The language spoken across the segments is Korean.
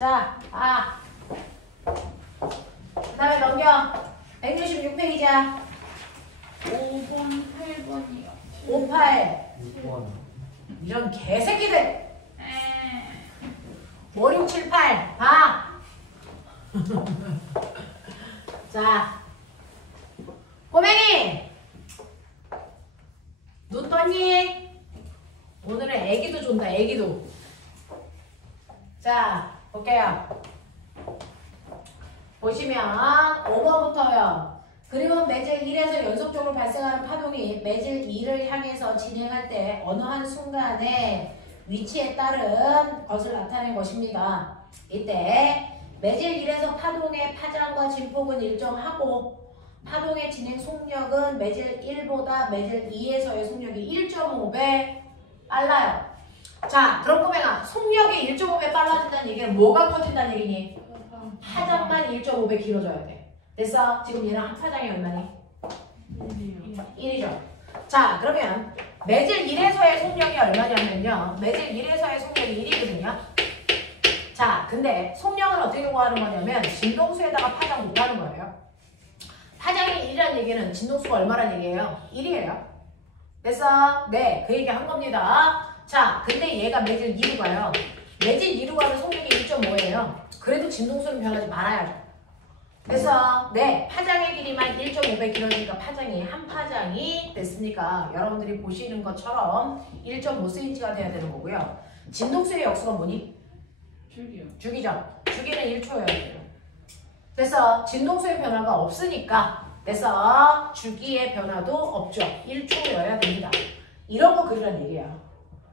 자, 그 다음에 넘겨. 166페이지야. 5번, 8번이요. 58. 6번. 이런 개새끼들. 5, 6, 7, 8. 봐. 자, 꼬맹이. 눈 떴니? 오늘은 애기도 존다, 애기도. 자, 볼게요. 보시면 5번부터요. 그리고 매질 1에서 연속적으로 발생하는 파동이 매질 2를 향해서 진행할 때 어느 한 순간에 위치에 따른 것을 나타낸 것입니다. 이때 매질 1에서 파동의 파장과 진폭은 일정하고 파동의 진행 속력은 매질 1보다 매질 2에서의 속력이 1.5배 빨라요. 자, 그럼 꼬맹아, 속력이 1.5배 빨라진다는 얘기는 뭐가 커진다는 얘기니? 파장만 1.5배 길어져야 돼. 됐어? 지금 얘랑 파장이 얼마니? 1이죠. 자, 그러면 매질 1에서의 속력이 얼마냐면요. 매질 1에서의 속력이 1이거든요. 자, 근데 속력은 어떻게 구하는 거냐면 진동수에다가 파장 곱하는 거예요. 파장이 1이라는 얘기는 진동수가 얼마란 얘기예요? 1이에요. 됐어? 네, 그 얘기 한 겁니다. 자, 근데 얘가 매질 2로 가요. 매질 2로 가는 속력이 1.5예요. 그래도 진동수는 변하지 말아야죠. 그래서 네, 파장의 길이만 1.5배 길어지니까 파장이 한 파장이 됐으니까 여러분들이 보시는 것처럼 1.5cm가 돼야 되는 거고요. 진동수의 역수가 뭐니? 줄기요. 주기죠. 주기는 1초여야 돼요. 그래서 진동수의 변화가 없으니까 그래서 주기의 변화도 없죠. 1초여야 됩니다. 이런 거 그리란 얘기야.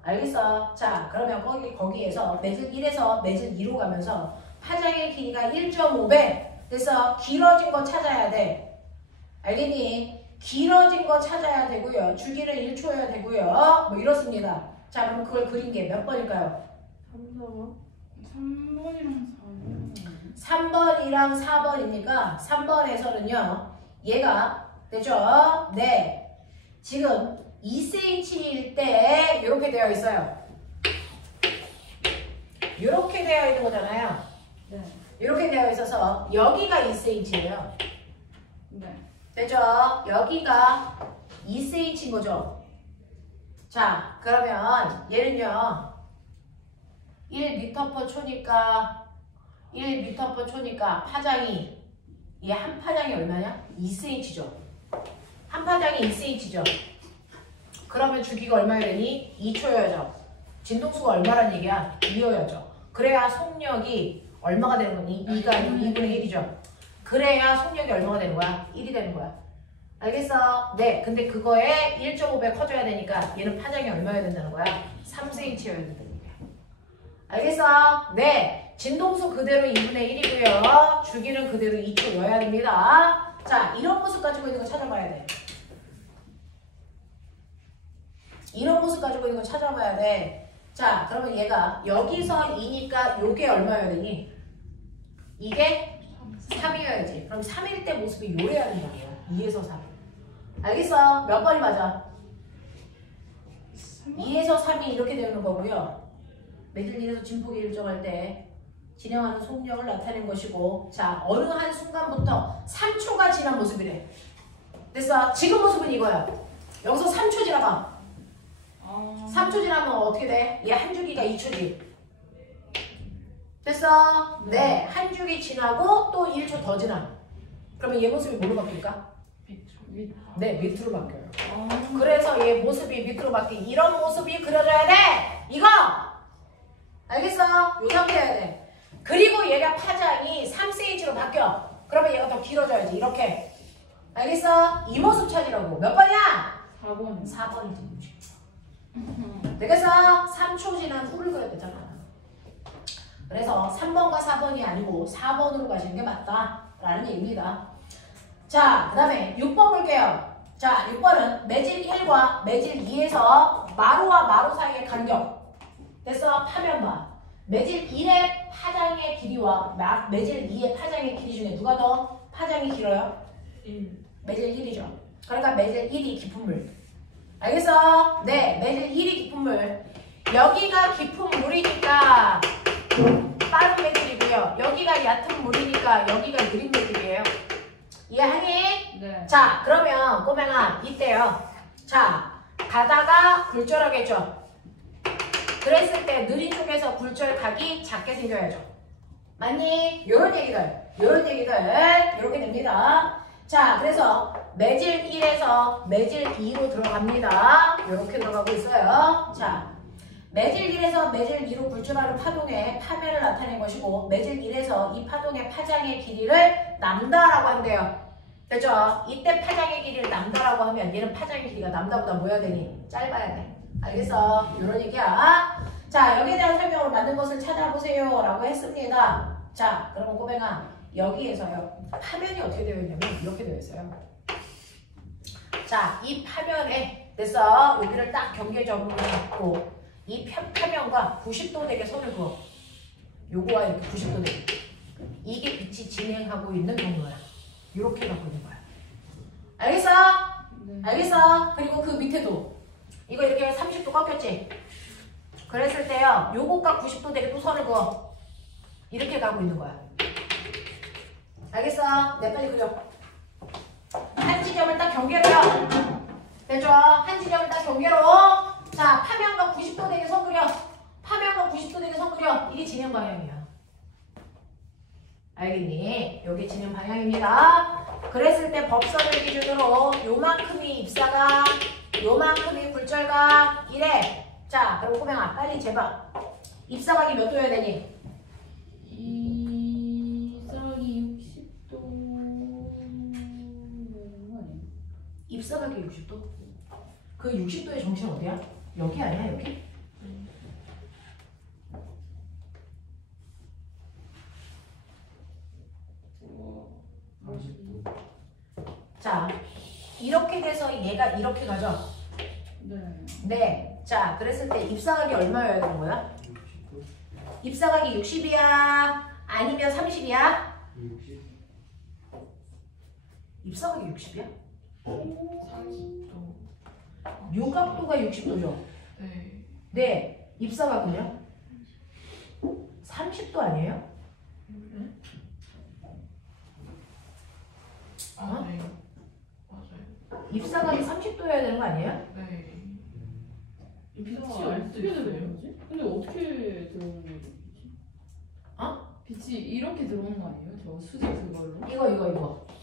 알겠어? 자, 그러면 거기에서 매질 1에서 매질 2로 가면서 파장의 길이가 1.5배 그래서 길어진 거 찾아야 돼. 알겠니? 길어진 거 찾아야 되고요. 주기는 1초여야 되고요. 뭐 이렇습니다. 자, 그럼 그걸 그린 게 몇 번일까요? 3번이랑 4번. 3번이랑 4번이니까 3번에서는요. 얘가 되죠? 네. 지금 2cm일 때 이렇게 되어 있어요. 이렇게 되어 있는 거잖아요. 네. 이렇게 되어 있어서 여기가 2cm예요. 네. 되죠? 여기가 2cm인 거죠. 자, 그러면 얘는요. 1m/초니까 1m/초니까 파장이 얘 한 파장이 얼마냐? 2cm죠. 한 파장이 2cm죠. 그러면 주기가 얼마여야 되니? 2초여야죠. 진동수가 얼마란 얘기야? 2여야죠. 그래야 속력이 얼마가 되는 거니? 2가 아니고 2분의 1이죠. 그래야 속력이 얼마가 되는 거야? 1이 되는 거야. 알겠어? 네. 근데 그거에 1.5배 커져야 되니까 얘는 파장이 얼마여야 된다는 거야? 3cm여야 된다는 얘기야. 알겠어? 네. 진동수 그대로 2분의 1이고요. 주기는 그대로 2초여야 됩니다. 자, 이런 모습 가지고 있는 거 찾아봐야 돼. 이런 모습 가지고 있는 거 찾아봐야 돼. 자, 그러면 얘가 여기서 2니까 요게 얼마여야 되니? 이게 3이어야지. 그럼 3일 때 모습이 요래야 된다는 거야. 2에서 3. 알겠어? 몇 번이 맞아? 2에서 3이 이렇게 되는 거고요. 매질 1에서 진폭이 일정할 때 진행하는 속력을 나타낸 것이고 자, 어느 한 순간부터 3초가 지난 모습이래. 됐어? 지금 모습은 이거야. 여기서 3초 지나가. 3초 지나면 어떻게 돼? 얘 한 주기가 2초지. 됐어? 네. 한 주기 지나고 또 1초 더 지나. 그러면 얘 모습이 뭘로 바뀔까? 네, 밑으로 바뀌어요. 그래서 얘 모습이 밑으로 바뀌. 이런 모습이 그려져야 돼. 이거! 알겠어? 요 상태여야 돼. 그리고 얘가 파장이 3cm로 바뀌어. 그러면 얘가 더 길어져야지. 이렇게. 알겠어? 이 모습 찾으라고. 몇 번이야? 4번. 4번이지. 되겠어? 3초 지난 후를 그려야 되잖아. 그래서 3번과 4번이 아니고 4번으로 가시는 게 맞다라는 얘기입니다. 자, 그 다음에 6번 볼게요. 자, 6번은 매질 1과 매질 2에서 마루와 마루 사이의 간격. 됐어? 파면 봐. 매질 1의 파장의 길이와 매질 2의 파장의 길이 중에 누가 더 파장이 길어요? 1. 매질 1이죠. 그러니까 매질 1이 깊은 물. 알겠어? 네, 매질 1이 깊은 물. 여기가 깊은 물이니까 빠른 매질이고요. 여기가 얕은 물이니까 여기가 느린 매질이에요. 이해하니? 네. 자, 그러면 꼬맹아 이때요. 자, 가다가 굴절하겠죠. 그랬을 때 느린 쪽에서 굴절 각이 작게 생겨야죠. 맞니? 요런 얘기들 이렇게 됩니다. 자, 그래서 매질 1에서 매질 2로 들어갑니다. 이렇게 들어가고 있어요. 자, 매질 1에서 매질 2로 굴절하는 파동의 파면을 나타낸 것이고 매질 1에서 이 파동의 파장의 길이를 남다라고 한대요. 됐죠? 이때 파장의 길이를 남다라고 하면 얘는 파장의 길이가 남다보다 뭐야 되니? 짧아야 돼. 알겠어? 이런 얘기야. 자, 여기에 대한 설명으로 맞는 것을 찾아보세요 라고 했습니다. 자, 그러면 꼬맹아 여기에서요 파면이 어떻게 되어 있냐면 이렇게 되어 있어요. 자, 이 파면에 됐어? 여기를 딱 경계적으로 잡고 이 파면과 90도 되게 선을 그어. 요거와 이렇게 90도 되게. 이게 빛이 진행하고 있는 경로야. 이렇게 갖고 있는 거야. 알겠어? 네. 알겠어? 그리고 그 밑에도 이거 이렇게 30도 꺾였지? 그랬을 때요 요것과 90도 되게 또 선을 그어. 이렇게 가고 있는 거야. 알겠어? 네, 빨리 그려. 한 지점을 딱 경계로요. 됐죠? 한 지점을 딱 경계로. 자, 파면과 90도 되게 선 그려. 파면과 90도 되게 선 그려. 이게 진행 방향이야. 알겠니? 여기 진행 방향입니다. 그랬을 때 법선을 기준으로 요만큼이 입사각, 요만큼이 굴절각 이래. 자, 그럼 꼬맹아 빨리 재봐. 입사각이 몇 도여야 되니? 입사각이 60도 아니에요? 입사각이 60도? 그 60도의 정신 어디야? 여기 아니야 여기? 자, 이렇게 돼서 얘가 이렇게 가죠? 네. 네. 자, 그랬을 때 입사각이 얼마여야 되는 거야? 입사각이 60이야? 아니면 30이야? 60. 입사각이 60이야? 30도. 요 각도가 60도죠? 네. 네. 입사각은요? 30도 아니에요? 아, 어? 네. 맞아요. 입사각이 30도여야 되는 거 아니에요? 네. 빛이 어떻게 어떻게 들어오는 들어오는 거지? 근데 어떻게 들어오는 거지? 빛이? 어? 빛이 이렇게 들어오는 거 아니에요? 저 수직 그걸로?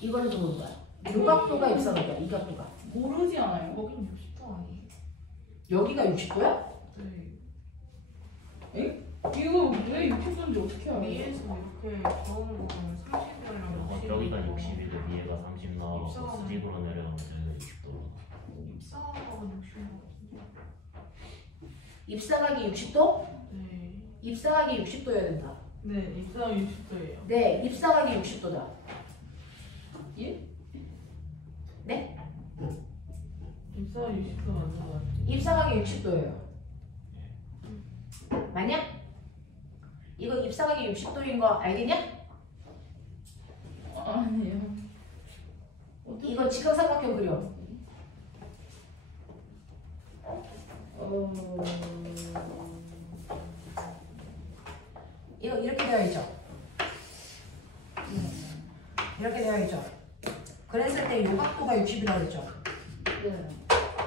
이걸로 들어오는 거야. 요 각도가 입사각이야. 이 각도가. 모르지 않아요? 거기는 60도 아니에요? 여기가 60도야? 네. 이거 왜 60도인지 어떻게 알아요? 위에서 이렇게 들어오는 거 보면 30이랑 여기가 60이고 위에가 30 나와서 입사각은- 수직으로 내려가면 여기가 60도. 입사각은 60도 같은데. 입사각이 60도? 네. 입사각이 60도여야 된다. 네, 입사각 60도예요. 네, 입사각이 60도다. 예? 네? 입사각 60도 맞는 거 같아요. 입사각이 60도예요. 맞냐? 이거 입사각이 60도인 거 알겠냐? 아니에요. 이거 직각삼각형 그려. 이거 이렇게 되어 있죠? 이렇게 되어 있죠? 그랬을 때 요 각도가 60이라고 했죠? 네.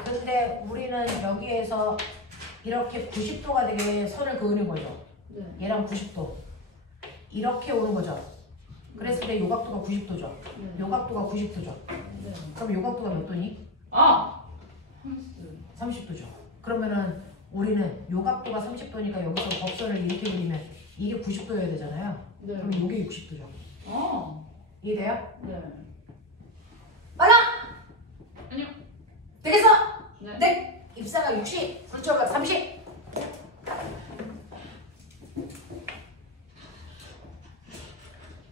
근데 우리는 여기에서 이렇게 90도가 되게 선을 그으는 거죠. 네. 얘랑 90도. 이렇게 오는 거죠. 그랬을 때 요 각도가 90도죠. 네. 요 각도가 90도죠. 네. 그럼 요 각도가 몇 도니? 아! 함수. 30도죠. 그러면은 우리는 요 각도가 30도니까 여기서 법선을 이렇게 그리면 이게 90도여야 되잖아요. 네. 그럼 요게 60도죠. 아! 이해돼요? 네. 맞아! 아니요. 되겠어? 네. 네. 입사각 60, 굴절각 30.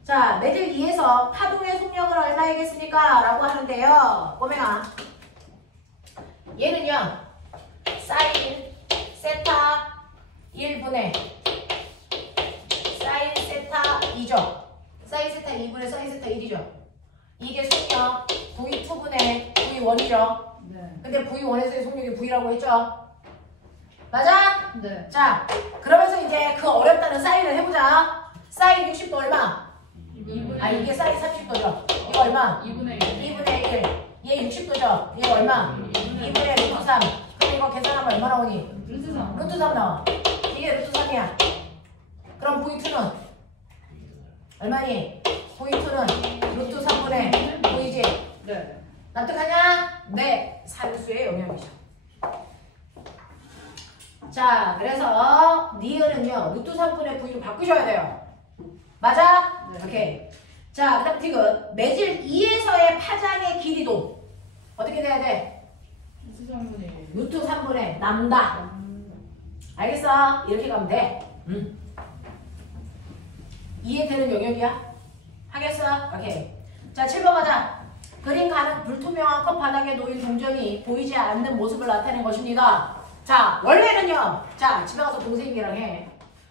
자, 매질 2에서 파동의 속력을 얼마이겠습니까? 라고 하는데요. 꼬맹아. 얘는요. 사인 세타 1분의 사인 세타 2죠. 사인 세타 2분의 사인 세타 1이죠. 이게 속력 V2분의 V1이죠. 네. 근데 V1에서의 속력이 V라고 했죠? 맞아? 네. 자, 그러면서 이제 그 어렵다는 사인을 해보자. 사인 60도 얼마? 2분의 아, 이게 사인 30도죠. 이거 얼마? 2분의 2분의 1. 얘 60도죠. 얘 얼마? 2분의 루트 3. 그럼 이거 계산하면 얼마 나오니? 루트 3. 루트 3 나와. 이게 루트 3이야. 그럼 V2는 얼마니? V2는 루트 3분의 보이지? 네. 납득하냐? 네. 산수의 영역이죠. 자, 그래서 니은은요. 루트 3분의 V로 바꾸셔야 돼요. 맞아? 네. 오케이. 자, 그 다음 디귿. 매질 2에서의 파장의 길이도 어떻게 돼야 돼? 루트 3분의 1. 루트 3분의 남다. 알겠어? 이렇게 가면 돼. 이해되는 영역이야? 하겠어? 오케이. 자, 7번 가자. 그림 가는 불투명한 컵 바닥에 놓인 동전이 보이지 않는 모습을 나타낸 것입니다. 자, 원래는요. 자, 집에 가서 동생이랑 해.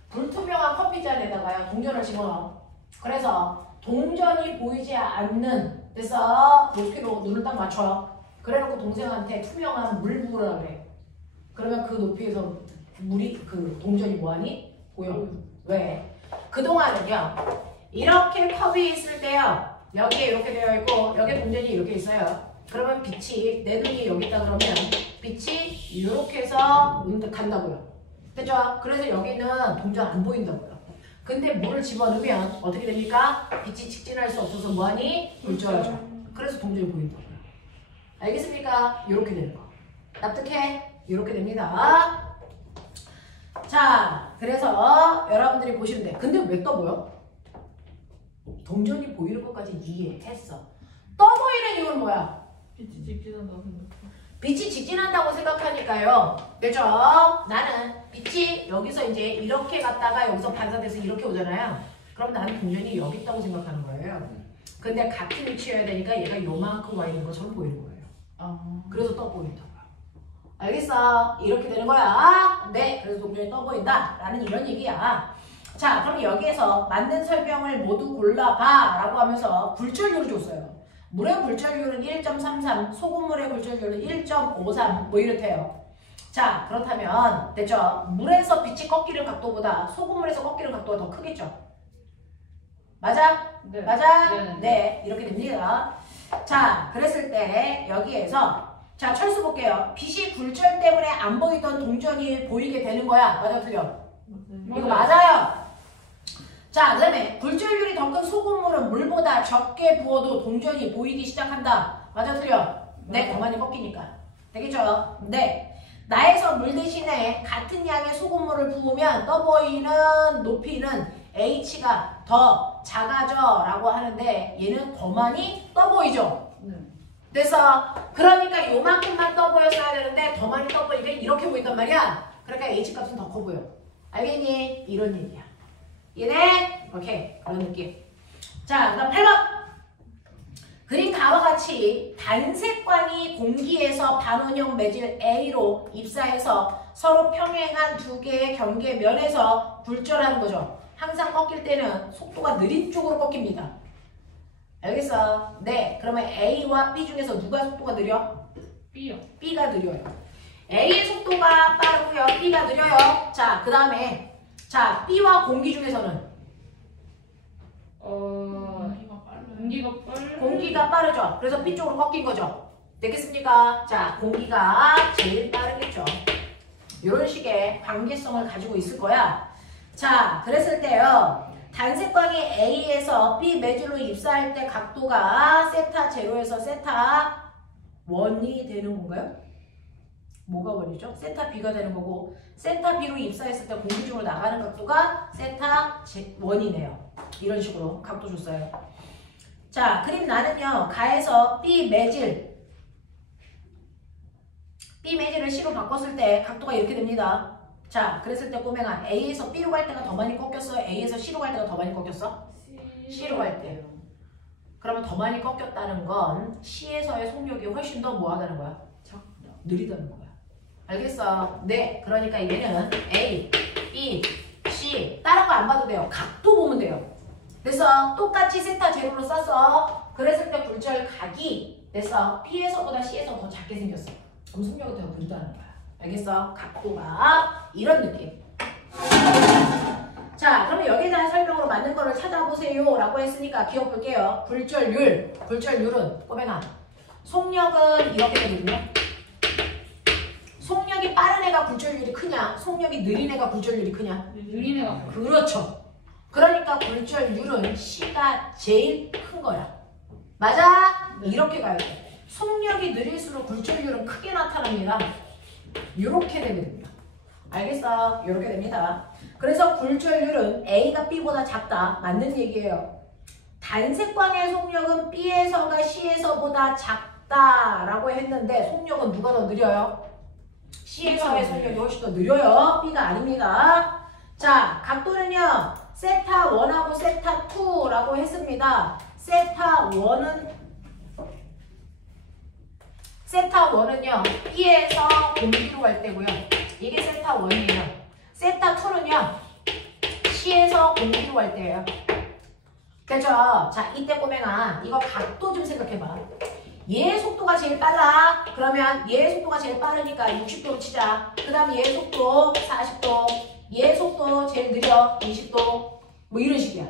불투명한 커피잔에다가요. 동전을 집어넣어. 그래서 동전이 보이지 않는 데서 높이로 눈을 딱 맞춰. 그래놓고 동생한테 투명한 물 부으라 그래. 그러면 그 높이에서 물이 그 동전이 뭐하니? 보여. 왜? 그동안은요. 이렇게 컵이 있을 때요. 여기에 이렇게 되어 있고 여기 동전이 이렇게 있어요. 그러면 빛이 내 눈이 여기 있다 그러면 빛이 이렇게 해서 간다고요. 됐죠? 그래서 여기는 동전 안 보인다고요. 근데 물을 집어넣으면 어떻게 됩니까? 빛이 직진할 수 없어서 뭐하니? 물줄하죠. 그래서 동전이 보인다고요. 알겠습니까? 이렇게 되는 거. 납득해? 이렇게 됩니다. 자, 그래서 여러분들이 보시면 돼. 근데 왜 떠보여? 동전이 보이는 것까지 이해했어. 떠보이는 이유는 뭐야? 빛이 직진한다고 생각해. 빛이 직진한다고 생각하니까요. 그죠? 나는 빛이 여기서 이제 이렇게 갔다가 여기서 반사돼서 이렇게 오잖아요. 그럼 나는 동전이 여기 있다고 생각하는 거예요. 근데 같은 위치여야 되니까 얘가 요만큼 와 있는 것처럼 보이는 거예요. 그래서 떠 보인다고요. 알겠어? 이렇게 되는 거야. 네, 그래서 동전이 떠 보인다 라는 이런 얘기야. 자, 그럼 여기에서 맞는 설명을 모두 골라봐 라고 하면서 굴절률을 줬어요. 물의 굴절률은 1.33, 소금물의 굴절률은 1.53 뭐 이렇대요. 자, 그렇다면 됐죠? 물에서 빛이 꺾이는 각도보다 소금물에서 꺾이는 각도가 더 크겠죠? 맞아? 네. 맞아? 네. 네, 이렇게 됩니다. 자, 그랬을 때 여기에서 자, 철수 볼게요. 빛이 굴절 때문에 안 보이던 동전이 보이게 되는 거야. 맞아, 틀려? 이거 맞아요. 자, 그 다음에 굴절률이 더 큰 소금물은 물보다 적게 부어도 동전이 보이기 시작한다. 맞아, 틀려? 네, 더 많이 꺾이니까. 되겠죠? 네. 나에서 물 대신에 같은 양의 소금물을 부으면 떠 보이는 높이는 H가 더 작아져 라고 하는데 얘는 더 많이 떠 보이죠? 네. 그래서 그러니까 요만큼만 떠 보였어야 되는데 더 많이 떠 보이니까 이렇게 보인단 말이야. 그러니까 H값은 더 커 보여. 알겠니? 이런 얘기야. 이해돼? 오케이. 그런 느낌. 자, 그 다음 8번. 그림 다음과 같이 단색광이 공기에서 반원형 매질 A로 입사해서 서로 평행한 두 개의 경계면에서 굴절하는 거죠. 항상 꺾일 때는 속도가 느린 쪽으로 꺾입니다. 알겠어? 네. 그러면 A와 B 중에서 누가 속도가 느려? B요. B가 느려요. A의 속도가 빠르고요. B가 느려요. 자, 그 다음에 자, B와 공기 중에서는 공기가 빠르죠. 그래서 B 쪽으로 꺾인 거죠. 되겠습니까? 자, 공기가 제일 빠르겠죠. 이런 식의 관계성을 가지고 있을 거야. 자, 그랬을 때요. 단색광이 A에서 B 매질로 입사할 때 각도가 세타 제로에서 세타 1이 되는 건가요? 뭐가 원이죠? 세타 B가 되는 거고 세타 B로 입사했을 때 공기 중으로 나가는 각도가 세타 1이네요. 이런 식으로 각도 줬어요. 자, 그림 나는요. 가에서 B 매질을 C로 바꿨을 때 각도가 이렇게 됩니다. 자, 그랬을 때 꼬맹아 A에서 B로 갈 때가 더 많이 꺾였어? A에서 C로 갈 때가 더 많이 꺾였어? C로 갈 때. 그러면 더 많이 꺾였다는 건 C에서의 속력이 훨씬 더 뭐하다는 거야? 느리다는 거야. 알겠어? 네. 그러니까 얘는 A, B, C 다른 거 안 봐도 돼요. 각도 보면 돼요. 그래서 똑같이 세타 제로로 썼어. 그랬을 때 굴절 각이 그래서 B에서보다 C에서 더 작게 생겼어. 그럼 속력이 더 느리다는 거야. 알겠어? 각도가 이런 느낌. 자, 그러면 여기에 대한 설명으로 맞는 거를 찾아보세요 라고 했으니까 기억 볼게요. 굴절률. 굴절률은 꼬맹아. 속력은 이렇게 되거든요. 속력이 빠른 애가 굴절률이 크냐? 속력이 느린 애가 굴절률이 크냐? 느린 애가 그렇죠. 그러니까 굴절률은 C가 제일 큰 거야. 맞아? 이렇게 가야 돼. 속력이 느릴수록 굴절률은 크게 나타납니다. 이렇게 되거든요. 알겠어? 이렇게 됩니다. 그래서 굴절률은 A가 B보다 작다. 맞는 얘기예요. 단색광의 속력은 B에서가 C에서보다 작다라고 했는데 속력은 누가 더 느려요? C에서의 속력이 훨씬 더 느려요. B가 아닙니다. 자, 각도는요. 세타 1하고 세타 2라고 했습니다. 세타 1은요. B에서 공기로 갈 때고요. 이게 세타 1이에요. 세타 2는요. C에서 공기로 갈 때예요. 그죠? 자, 이때 꼬맹아 이거 각도 좀 생각해봐. 얘의 속도가 제일 빨라. 그러면 얘의 속도가 제일 빠르니까 60도로 치자. 그 다음에 얘의 속도 40도. 얘의 속도 제일 느려 20도. 뭐 이런 식이야.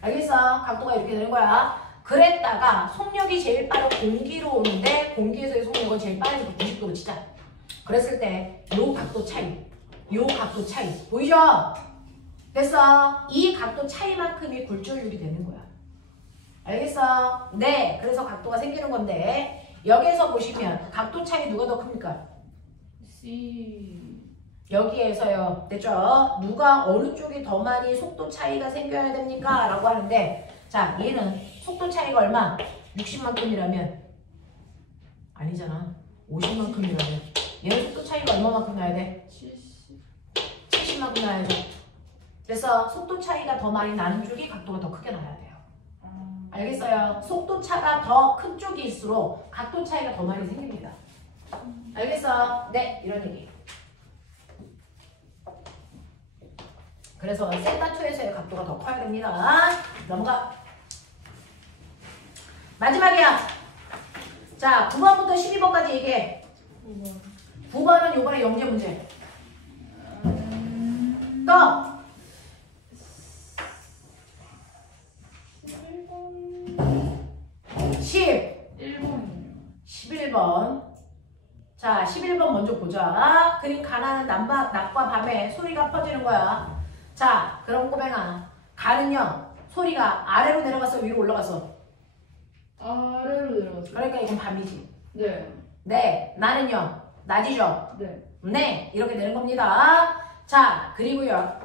알겠어? 각도가 이렇게 되는 거야. 그랬다가 속력이 제일 빠른 공기로 오는데 공기에서의 속력은 제일 빠르니까 90도로 치자. 그랬을 때 요 각도 차이. 요 각도 차이. 보이죠? 됐어? 이 각도 차이만큼이 굴절률이 되는 거야. 알겠어? 네. 그래서 각도가 생기는 건데 여기에서 보시면 각도 차이 누가 더 큽니까? C. 여기에서요. 됐죠? 누가 어느 쪽이 더 많이 속도 차이가 생겨야 됩니까? 라고 하는데 자, 얘는 속도 차이가 얼마? 60만큼이라면 아니잖아. 50만큼이라면 얘는 속도 차이가 얼마만큼 나야 돼? 70만큼 나야죠. 그래서 속도 차이가 더 많이 나는 쪽이 각도가 더 크게 나야 돼요. 알겠어요? 속도 차가 더 큰 쪽일수록 각도 차이가 더 많이 생깁니다. 알겠어? 네, 이런 얘기. 그래서 세타2에서의 각도가 더 커야 됩니다. 넘어가. 마지막이야. 자, 9번부터 12번까지 얘기해. 9번은 요번에 영재 문제. 또 11번. 자, 11번 먼저 보자. 그림 가나는 낮과 밤에 소리가 퍼지는 거야. 자, 그럼 꼬맹아. 가는요. 소리가 아래로 내려갔어? 위로 올라갔어? 아래로 내려갔어요. 그러니까 이건 밤이지. 네. 네. 나는요. 낮이죠? 네. 네. 이렇게 되는 겁니다. 자, 그리고요.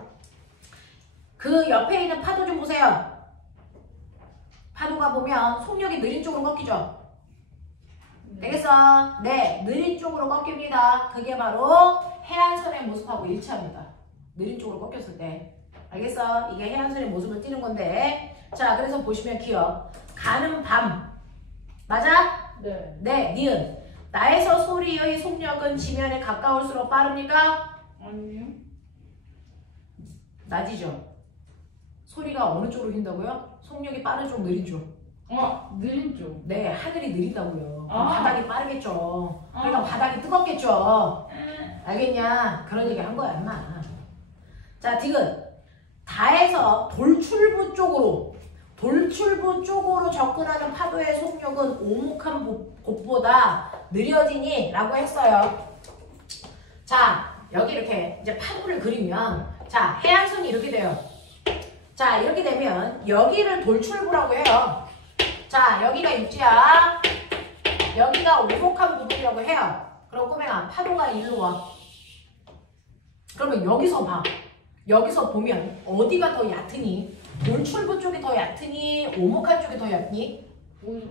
그 옆에 있는 파도 좀 보세요. 파도가 보면 속력이 느린 쪽으로 꺾이죠? 되겠어? 네, 느린 쪽으로 꺾입니다. 그게 바로 해안선의 모습하고 일치합니다. 느린 쪽으로 꺾였을 때. 알겠어? 이게 해안선의 모습을 띠는 건데. 자, 그래서 보시면 기억. 가는 밤. 맞아? 네. 네, 니은. 나에서 소리의 속력은 지면에 가까울수록 빠릅니까? 아니요. 낮이죠? 소리가 어느 쪽으로 휜다고요? 속력이 빠른 쪽, 느린 쪽. 느린 쪽. 네, 하늘이 느리다고요. 그럼 아. 바닥이 빠르겠죠. 그러니까 바닥이 뜨겁겠죠. 알겠냐? 그런 얘기 한 거야, 임마. 자, 디귿. 다에서 돌출부 쪽으로 접근하는 파도의 속력은 오목한 곳보다 느려지니 라고 했어요. 자, 여기 이렇게 이제 파도를 그리면 자, 해안선이 이렇게 돼요. 자, 이렇게 되면 여기를 돌출부라고 해요. 자, 여기가 육지야. 여기가 오목한 부분이라고 해요. 그럼 꼬맹아, 파도가 일로 와. 그러면 여기서 봐. 여기서 보면 어디가 더 얕으니? 돌출부 쪽이 더 얕으니? 오목한 쪽이 더 얕니?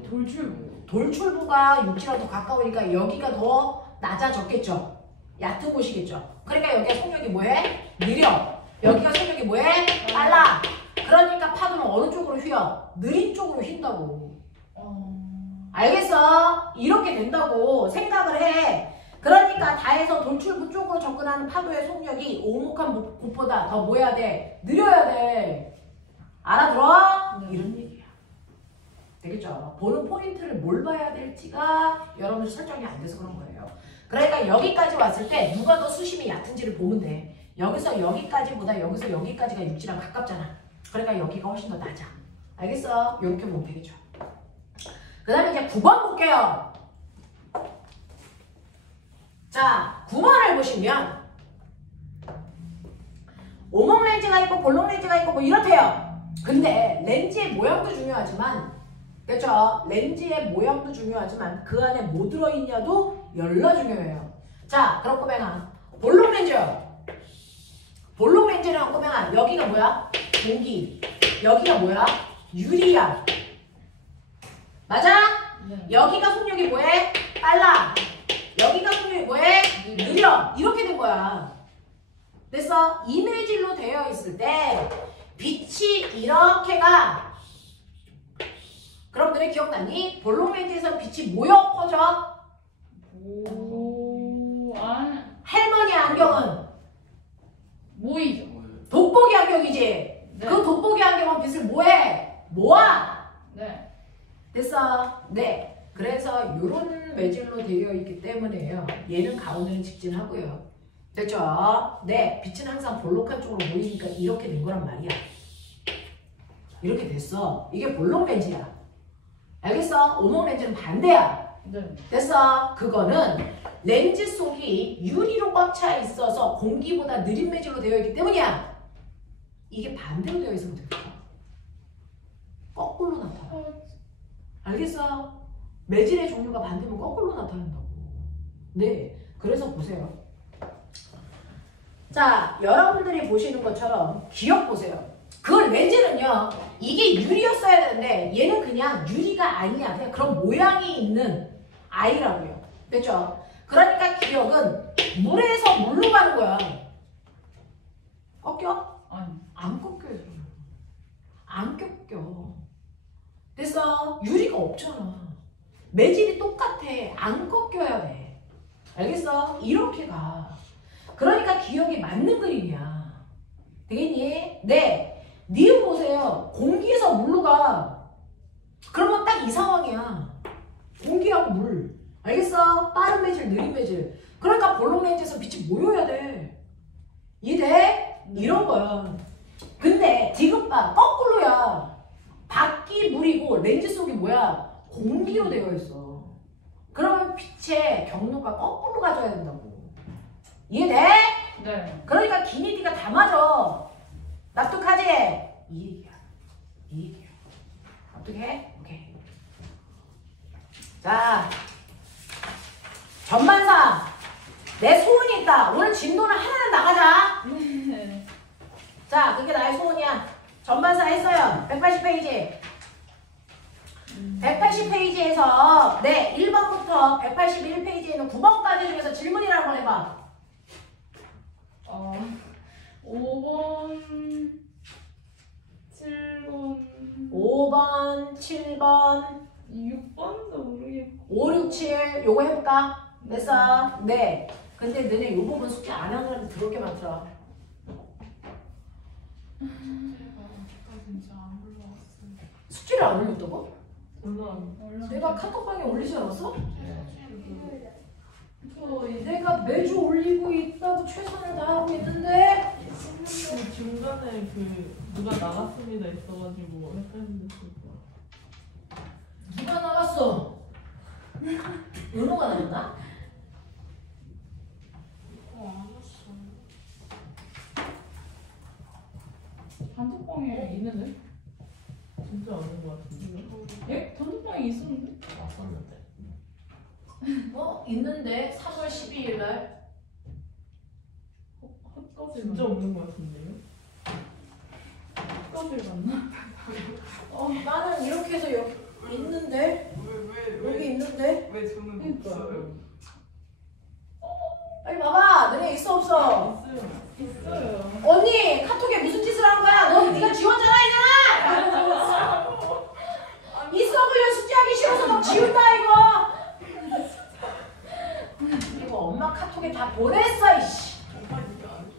돌출부. 돌출부가 육지랑 더 가까우니까 여기가 더 낮아졌겠죠? 얕은 곳이겠죠? 그러니까 여기가 속력이 뭐해? 느려. 여기가 속력이 뭐해? 빨라. 그러니까 파도는 어느 쪽으로 휘어? 느린 쪽으로 휜다고. 알겠어? 이렇게 된다고 생각을 해. 그러니까 다에서 돌출부 쪽으로 접근하는 파도의 속력이 오목한 곳보다 더 뭐 해야 돼? 느려야 돼. 알아들어? 네. 이런 얘기야. 되겠죠? 보는 포인트를 뭘 봐야 될지가 여러분들 설정이 안 돼서 그런 거예요. 그러니까 여기까지 왔을 때 누가 더 수심이 얕은지를 보면 돼. 여기서 여기까지보다 여기서 여기까지가 육지랑 가깝잖아. 그러니까 여기가 훨씬 더 낮아. 알겠어? 이렇게 보면 되겠죠. 그 다음에 이제 9번 볼게요. 자, 9번을 보시면 오목 렌즈가 있고 볼록 렌즈가 있고 뭐 이렇대요. 근데 렌즈의 모양도 중요하지만, 그렇죠? 렌즈의 모양도 중요하지만 그 안에 뭐 들어있냐도 열나 중요해요. 자, 그럼 꼬맹아, 볼록 렌즈. 볼록 렌즈랑 꼬맹아, 여기가 뭐야? 공기. 여기가 뭐야? 유리야. 맞아? 네. 여기가 속력이 뭐해? 빨라. 여기가 속력이 뭐해? 느려. 이렇게 된 거야. 그래서 이매질로 되어 있을 때 빛이 이렇게 가. 그럼 너네 기억나니? 볼록 렌즈에서 빛이 모여 퍼져? 오, 할머니 안경은 모이죠. 돋보기 안경이지? 네. 그 돋보기 안경은 빛을 뭐해? 모아. 네. 됐어? 네. 그래서 이런 매질로 되어 있기 때문에요. 얘는 가운데는 직진하고요. 됐죠? 네. 빛은 항상 볼록한 쪽으로 모이니까 이렇게 된 거란 말이야. 이렇게 됐어. 이게 볼록 렌즈야. 알겠어? 오목 렌즈는 반대야. 네. 됐어? 그거는 렌즈 속이 유리로 꽉 차 있어서 공기보다 느린 매질로 되어 있기 때문이야. 이게 반대로 되어 있으면 되겠다. 거꾸로 나타나. 알겠어? 매질의 종류가 반대면 거꾸로 나타난다고. 네. 그래서 보세요. 자, 여러분들이 보시는 것처럼 기억 보세요. 그 렌즈는요, 이게 유리였어야 되는데 얘는 그냥 유리가 아니야. 그냥 그런 모양이 있는 아이라고요. 됐죠? 그러니까 기억은 물에서 물로 가는 거야. 꺾여? 아니. 안 꺾여요. 안 꺾여. 됐어? 유리가 없잖아. 매질이 똑같아. 안 꺾여야 돼. 알겠어? 이렇게 가. 그러니까 기억이 맞는 그림이야. 되겠니? 네. 니은 보세요. 공기에서 물로 가. 그러면 딱 이 상황이야. 공기하고 물. 알겠어? 빠른 매질, 느린 매질. 그러니까 볼록 렌즈에서 빛이 모여야 돼. 이해돼? 이런 거야. 근데 지금 봐. 거꾸로야. 밖이 물이고 렌즈 속이 뭐야? 공기로 되어 있어. 그러면 빛의 경로가 거꾸로 가져야 된다고. 이해돼? 네. 그러니까 기니디가 다 맞아. 납득하지? 이 얘기야. 이 얘기야. 어떻게? 오케이. 자, 전반사. 내 소원이 있다. 오늘 진도는 하나는 나가자. 네. 자, 그게 나의 소원이야. 전반사 했어요. 180페이지. 180페이지에서 네, 1번부터 181페이지에 있는 9번까지 중에서 질문이라는 걸 해봐. 5번, 7번, 5번, 7번, 6번도 모르겠고. 5, 6, 7 요거 해볼까? 됐어? 네. 근데 너네 요 부분 숙제 안 하는 사람들 더럽게 많더라. 진짜 안 불러왔어요. 숙제를 안 올렸다고? 올라. 내가 카톡방에 올리지 않았어? 내가 매주 올리고 있다고 최선을 다하고 있는데 그 중간에 그 누가 나갔습니다 있어가지고 헷갈렸을 거야. 누가 나갔어? 은호가 나갔나? 안 왔어. 단톡방에 있는데? 진짜 없는 거 같은데. 예? 단톡방에 있었는데? 왔었는데. 있는데 3월 12일 날 헛것을 진짜 없는 거 같은데요? 헛것을 봤나? 나는 이렇게 해서 여기 있는데 여기 있는데 왜 저는 그러니까. 없어요? 빨리 봐봐. 너네 있어 없어? 있어요. 있어요. 언니 카톡에 무슨 짓을 한 거야? 너 네가 지웠잖아 이잖아. 있어 그냥 숙제하기 싫어서 막 지운다 이거. 이거 엄마 카톡에 다 보냈어 이씨. 엄마 이거 안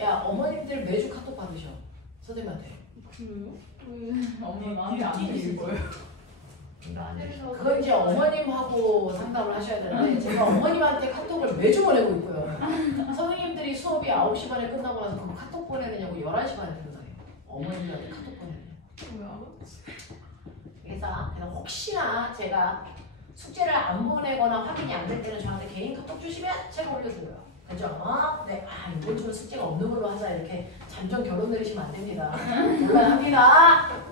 야 어머님들 매주 카톡 받으셔 선생님한테. 그래요? 왜 엄마 나한테 안 읽긴 주시지? 읽어요. 근데 안 해. 그거 이제 어머님하고 상담을 하셔야 되는데 제가 어머님한테 카톡을 매주 보내고 있고요. 선생님들이 수업이 9시 반에 끝나고 나서 그 카톡 보내느냐고 11시 반에 들어가요. 어머님한테 카톡 보내느냐고. 그래서 그냥 혹시나 제가 숙제를 안 보내거나 확인이 안 될 때는 저한테 개인 카톡 주시면 제가 올려줘요. 그죠? 네. 이번 주는 숙제가 없는 걸로 하자 이렇게 잠정 결론 내리시면 안 됩니다. 곤란합니다.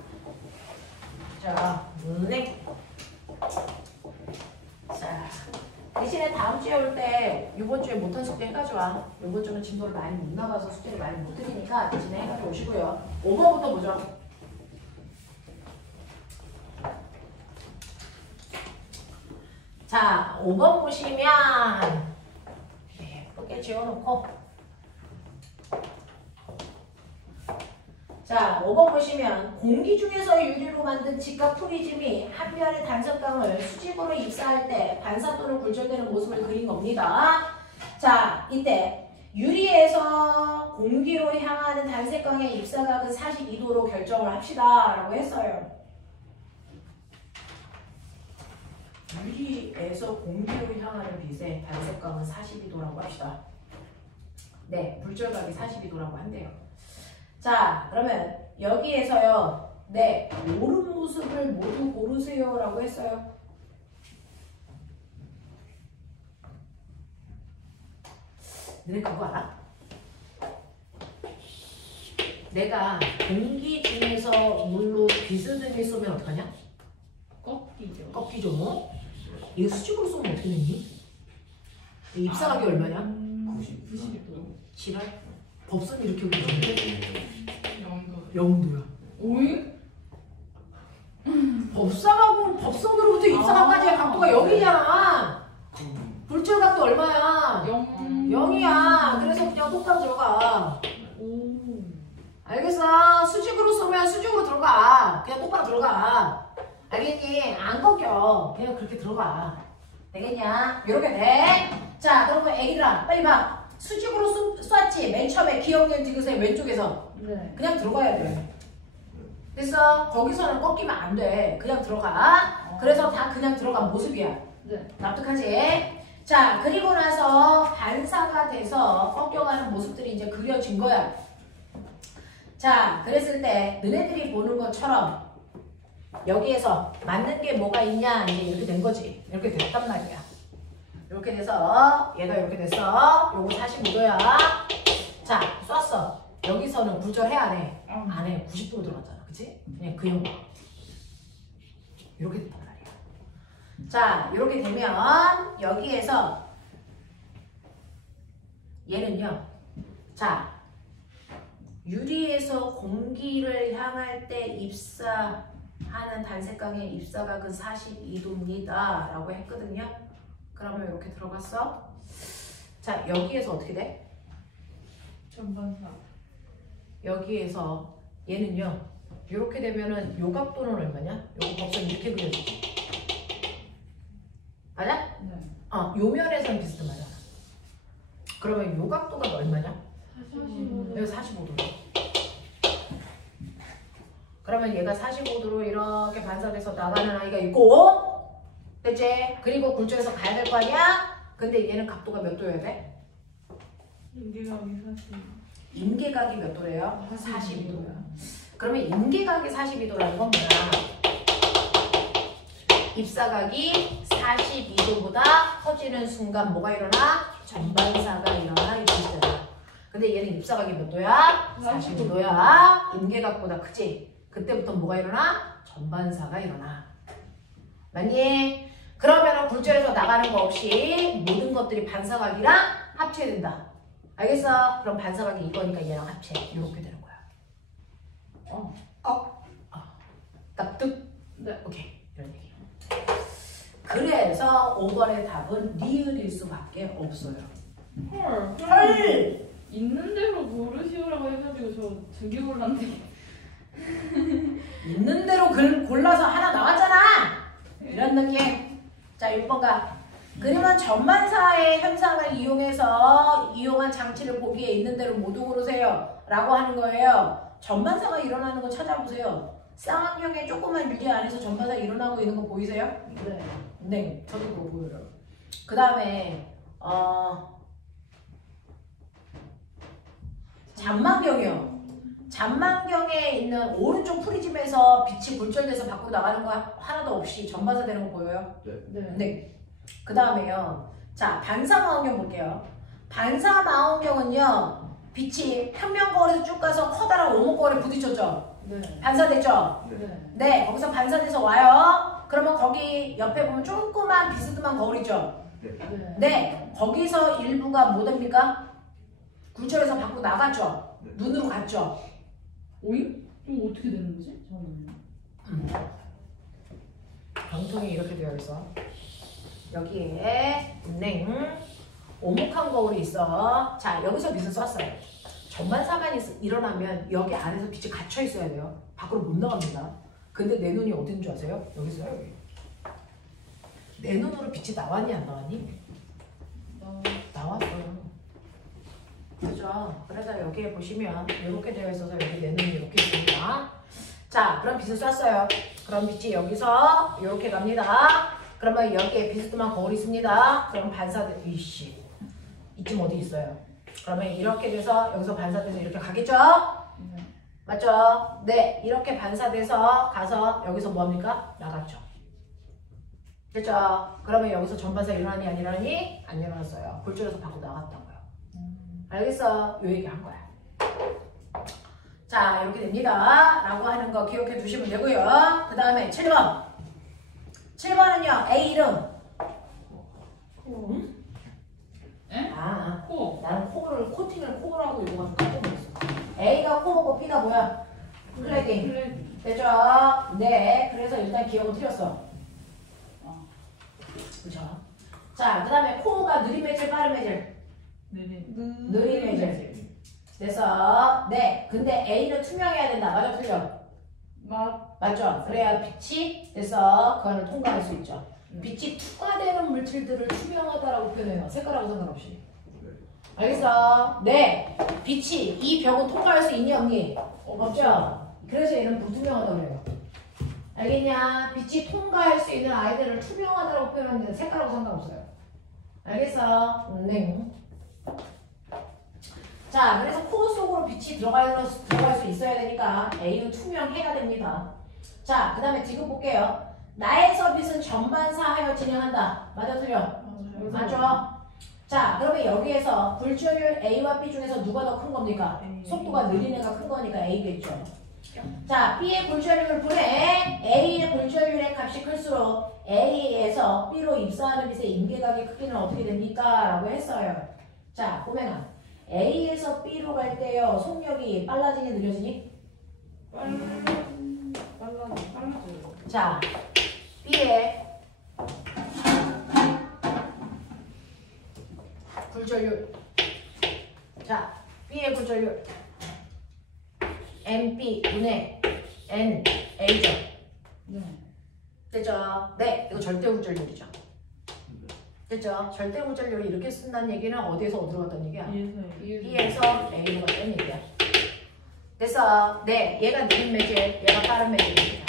자, 네. 자, 대신에 다음 주에 올 때 이번 주에 못한 숙제 해가지고 와. 이번 주는 진도를 많이 못 나가서 숙제를 많이 못 드리니까 대신에 해가지고 오시고요. 5번부터 보죠. 자, 5번 보시면 예쁘게 지워놓고 자, 5번 보시면 공기 중에서 유리로 만든 직각 프리즘이 한 면의 단석강을 수직으로 입사할 때 반사 또는 굴절되는 모습을 그린 겁니다. 자, 이때 유리에서 공기로 향하는 단색강의 입사각은 42도로 결정을 합시다 라고 했어요. 유리에서 공기로 향하는 빛의 단색강은 42도라고 합시다. 네, 굴절각이 42도라고 한대요. 자, 그러면 여기에서요. 네, 옳은 모습을 모두 고르세요 라고 했어요. 너네 그거 알아? 내가 공기 중에서 물로 빛을 들게 쏘면 어떡하냐? 꺾이죠. 꺾이죠 뭐? 이거 수직으로 쏘면 어떻게 되니? 입사각이 얼마냐? 90도. 지랄? 법선 이렇게 그리는데? 0도. 0도야. 오잉? 법선으로부터 입사각까지의 각도가 0이잖아. 불철각도 얼마야? 0이야. 그래서 그냥 똑바로 들어가. 오. 알겠어? 수직으로 쏘면 수직으로 들어가. 그냥 똑바로 들어가. 알겠니? 안 꺾여. 그냥 그렇게 들어가. 되겠냐? 이렇게 돼. 자, 그럼 애기들아 빨리 봐. 수직으로 쐈지? 맨 처음에 기억력 디귿의 왼쪽에서. 네. 그냥 들어가야 돼. 됐어? 거기서는 꺾이면 안 돼. 그냥 들어가. 그래서 다 그냥 들어간 모습이야. 네. 납득하지? 자, 그리고 나서 반사가 돼서 꺾여가는 모습들이 이제 그려진 거야. 자, 그랬을 때 너네들이 보는 것처럼 여기에서 맞는 게 뭐가 있냐 이제 이렇게 된 거지. 이렇게 됐단 말이야. 이렇게 돼서 얘가 이렇게 됐어. 요거 45도야. 자, 쐈어. 여기서는 굴절해 안 해? 안 해. 90도로 들어갔잖아. 그치? 그냥 그 형. 이렇게 됐단 말이야. 자, 이렇게 되면 여기에서 얘는요. 자, 유리에서 공기를 향할 때 입사하는 단색강의 입사각은 42도입니다. 라고 했거든요. 그러면 이렇게 들어갔어. 자, 여기에서 어떻게 돼? 전반사. 여기에서 얘는요. 이렇게 되면은 요 각도는 얼마냐? 요거 법선 이렇게 그려지지. 맞아? 네. 요 면에서는 비슷하잖아. 그러면 요 각도가 얼마냐? 45도. 여기 45도로. 그러면 얘가 45도로 이렇게 반사돼서 나가는 아이가 있고, 됐지? 그리고 굴절해서 가야 될 거 아니야? 근데 얘는 각도가 몇 도여야 돼? 인계각이 사실 임계각이 몇 도래요? 42 42도야. 그러면 임계각이 42도라는 건 뭐야? 입사각이 42도보다 커지는 순간 뭐가 일어나? 전반사가 일어나 이 뜻이잖아. 근데 얘는 입사각이 몇 도야? 45도야. 임계각보다 크지? 그때부터 뭐가 일어나? 전반사가 일어나. 맞니? 그러면 굴절해서 나가는 거 없이 모든 것들이 반사각이랑 합쳐야 된다. 알겠어? 그럼 반사각이 이거니까 얘랑 합쳐. 이렇게 되는 거야. 납득? 네. 오케이. 이런 얘기. 그래서 5번의 답은 리을일 수밖에 없어요. 헐. 헐! 있는 대로 고르시오라고 해가지고 저 두개 골랐는데. 있는 대로 골라서 하나 나왔잖아. 이런 느낌. 자, 6번 가. 그러면 전반사의 현상을 이용한 장치를 보기에 있는 대로 모두 고르세요 라고 하는 거예요. 전반사가 일어나는 거 찾아보세요. 쌍안경에 조그만 유리 안에서 전반사 일어나고 있는 거 보이세요? 네. 네, 저도 그거 보여요. 그 다음에 잔망경이요. 잔망경에 있는 오른쪽 프리즘에서 빛이 굴절돼서 밖으로 나가는 거 하나도 없이 전반사 되는 거 보여요? 네. 네. 그 다음에요. 자, 반사망원경 볼게요. 반사망원경은요. 빛이 평면거울에서 쭉 가서 커다란 오목거울에 부딪혔죠? 네. 반사됐죠? 네. 네, 거기서 반사돼서 와요. 그러면 거기 옆에 보면 조그만 비스듬한 거울 있죠? 네. 네, 거기서 일부가 뭐 됩니까? 굴절해서 밖으로 나갔죠? 눈으로 갔죠? 오잉? 좀 어떻게 되는 거지? 잠깐만요. 병통이 이렇게 되어 있어. 여기에 오목한 거울이 있어. 자, 여기서 빛을 쐈어요. 전반사만 일어나면 여기 안에서 빛이 갇혀 있어야 돼요. 밖으로 못 나갑니다. 근데 내 눈이 어딘 줄 아세요? 여기 있어요, 여기. 내 눈으로 빛이 나왔니 안 나왔니? 나왔어요. 그죠? 그래서 여기에 보시면 이렇게 되어 있어서 여기 내 눈이 이렇게 있습니다. 자, 그럼 빛을 쐈어요. 그럼 빛이 여기서 이렇게 갑니다. 그러면 여기에 비스듬한 거울이 있습니다. 그럼 반사돼, 이씨. 이쯤 어디 있어요? 그러면 이렇게 돼서 여기서 반사돼서 이렇게 가겠죠? 네. 맞죠? 네, 이렇게 반사돼서 가서 여기서 뭐합니까? 나갔죠. 됐죠? 그러면 여기서 전반사 일어나니 안 일어나니? 안 일어났어요. 굴절해서 밖으로 나갔다고요. 알겠어? 요 얘기 한 거야. 자, 이렇게 됩니다. 라고 하는 거 기억해 두시면 되고요. 그 다음에 7번. 7번은요, A 이름. 응? 에? 코. 나는 코팅을 코라고 읽어가지고 깜짝 놀랐어. A가 코고 B가 뭐야? 클레딩. 됐죠? 네. 그래서 일단 기억은 틀렸어. 그죠? 자, 그 다음에 코가 느린 매질, 빠른 매질. 느린 매질. 그래서 네. 근데 A는 투명해야 된다. 맞아, 틀려? 맞죠? 그래야 빛이 돼서 그 안을 통과할 수 있죠. 빛이 투과되는 물질들을 투명하다라고 표현해요. 색깔하고 상관없이. 알겠어? 네. 빛이 이 벽은 통과할 수 있니 없니? 없죠? 그래서 얘는 불투명하다고 그래요. 알겠냐? 빛이 통과할 수 있는 아이들을 투명하다고 표현하는데 색깔하고 상관없어요. 알겠어? 네. 자, 그래서 코 속으로 빛이 들어갈 수 있어야 되니까 A는 투명해야 됩니다. 자, 그 다음에 지금 볼게요. 나에서 빛은 전반사하여 진행한다. 맞아, 틀려? 맞죠? 자, 그러면 여기에서 굴절율 A와 B 중에서 누가 더 큰 겁니까? 속도가 느린 애가 큰 거니까 A겠죠. 자, B의 굴절율을 분해 A의 굴절율의 값이 클수록 A에서 B로 입사하는 빛의 임계각의 크기는 어떻게 됩니까? 라고 했어요. 자, 보면은 A에서 B로 갈 때요, 속력이 빨라지니 느려지니? 빨라져요. 자, B의 굴절율. 자, B의 굴절율. NB 분의 NA죠. 네. 됐죠? 네, 이거 절대 굴절율이죠. 됐죠? 절대 굴절율을 이렇게 쓴다는 얘기는 어디에서 어디로 갔다는 얘기야? B에서 A로 갔다는 얘기야. 됐어? 네, 얘가 느린 매질, 얘가 빠른 매질입니다.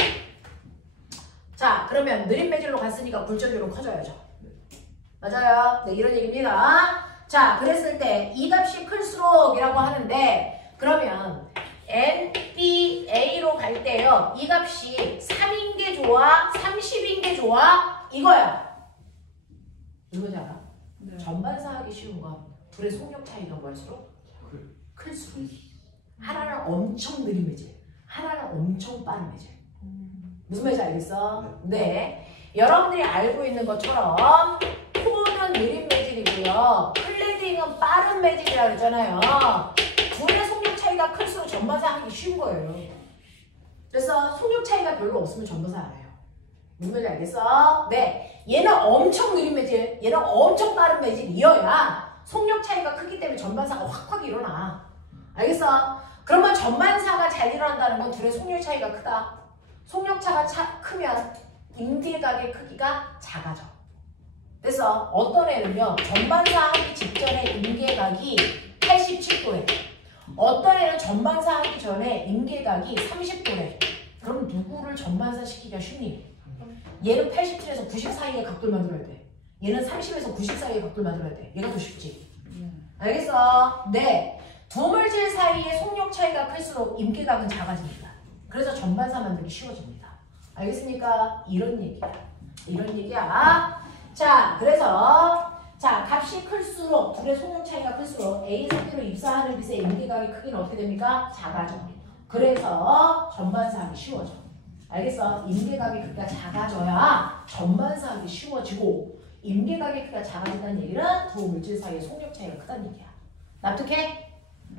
자, 그러면 느린 매질로 갔으니까 굴절율은 커져야죠. 맞아요? 네, 이런 얘기입니다. 자, 그랬을 때 이 값이 클수록이라고 하는데 그러면 NBA로 갈 때요, 이 값이 3인 게 좋아? 30인 게 좋아? 이거야. 이거지 알아? 네. 전반사하기 쉬운 건 둘의 속력 차이가 뭐일수록? 클수록. 하나는 엄청 느린 매질, 하나는 엄청 빠른 매질. 무슨 말인지 알겠어? 네. 여러분들이 알고 있는 것처럼 코는 느린 매질이고요. 클레딩은 빠른 매질이라고 그랬잖아요. 둘의 속력 차이가 클수록 전반사 하기 쉬운 거예요. 그래서 속력 차이가 별로 없으면 전반사 안 해요. 무슨 말인지 알겠어? 네. 얘는 엄청 느린 매질, 얘는 엄청 빠른 매질이어야 속력 차이가 크기 때문에 전반사가 확 일어나. 알겠어? 그러면 전반사가 잘 일어난다는 건 둘의 속력 차이가 크다. 속력 차가 크면 임계각의 크기가 작아져. 그래서 어떤 애는요, 전반사 하기 직전에 임계각이 87도래. 어떤 애는 전반사 하기 전에 임계각이 30도래. 그럼 누구를 전반사 시키기가 쉽니? 얘는 87에서 90 사이의 각도를 만들어야 돼. 얘는 30에서 90 사이의 각도를 만들어야 돼. 얘가 더 쉽지. 알겠어? 네. 두 물질 사이의 속력 차이가 클수록 임계각은 작아집니다. 그래서 전반사 만들기 쉬워집니다. 알겠습니까? 이런 얘기야. 이런 얘기야. 자, 그래서 자, 값이 클수록 둘의 속력 차이가 클수록 A에서 B로 입사하는 빛의 임계각의 크기는 어떻게 됩니까? 작아져. 그래서 전반사 하기 쉬워져. 알겠어? 임계각의 크기가 작아져야 전반사 하기 쉬워지고 임계각의 크기가 작아진다는 얘기는 두 물질 사이의 속력 차이가 크다는 얘기야. 납득해?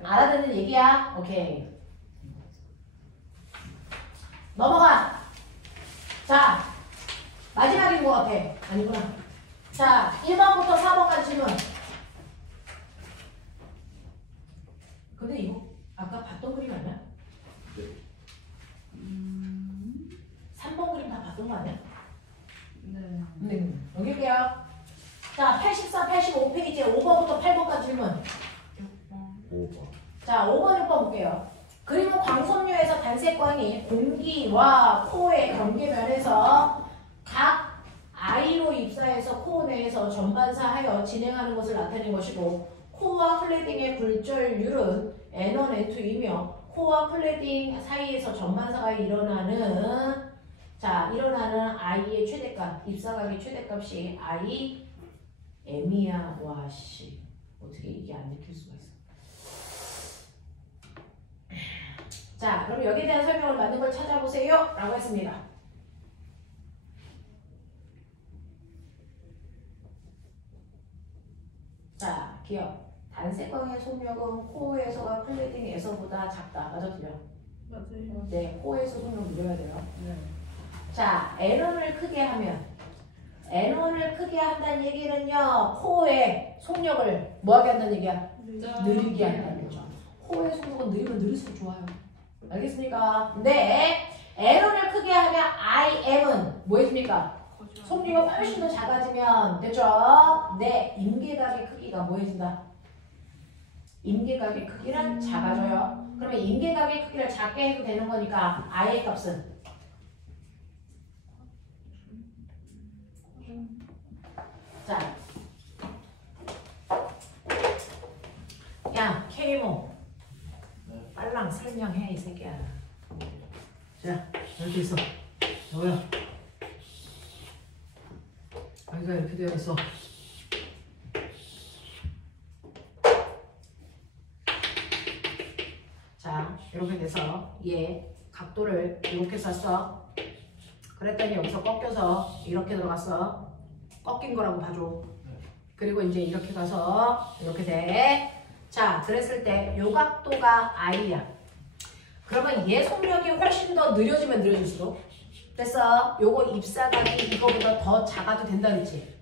알아듣는 얘기야? 오케이. 넘어가. 자, 마지막인 것 같아. 아니구나. 자, 1번부터 4번까지 질문. 근데 이거 아까 봤던 그림 아니야? 3번 그림 다 봤던 거 아니야? 네. 여기 볼게요. 자, 84, 85페이지에 5번부터 8번까지 질문. 5번. 자, 5번, 6번 볼게요. 그림은 광섬유에서 단색광이 공기와 코어의 경계면에서 각 I로 입사해서 코어 내에서 전반사하여 진행하는 것을 나타낸 것이고 코어와 클래딩의 굴절율은 N1, N2이며 코어와 클래딩 사이에서 전반사가 일어나는 I의 최대값, 입사각의 최대값이 I M이야. 와 씨. 어떻게 이게 안 느낄 수가 있어. 자, 그럼 여기에 대한 설명을 맞는 걸 찾아보세요 라고 했습니다. 자, 기억. 단색광의 속력은 코어에서가 클래딩에서보다 작다. 맞아, 틀려? 맞아요. 네, 코어에서 속력 늘려야 돼요. 네. 자, N1을 크게 하면 N1을 크게 한다는 얘기는요, 코어의 속력을 뭐하게 한다는 얘기야? 느리게 한다는 거죠. 코어의 속력은 느리면 느릴수록 좋아요. 알겠습니까? 네. N1을 크게 하면 IM은 뭐 해줍니까? 속력이 훨씬 더 작아지면 됐죠? 네. 임계각의 크기가 뭐 해진다? 임계각의 크기는 작아져요. 그러면 임계각의 크기를 작게 해도 되는 거니까 I의 값은 자, 야, 케이모 빨랑 설명해 이 새끼야. 자, 이렇게 있어. 뭐야? 여기가 이렇게 되어 있어. 자, 이렇게 돼서 얘 각도를 이렇게 쐈어. 그랬더니 여기서 꺾여서 이렇게 들어갔어. 꺾인 거라고 봐줘. 그리고 이제 이렇게 가서 이렇게 돼. 자, 그랬을 때 요 각도가 I야. 그러면 얘 속력이 훨씬 더 느려지면 느려질수록 됐어. 요거 입사각이 이거보다 더 작아도 된다 그랬지?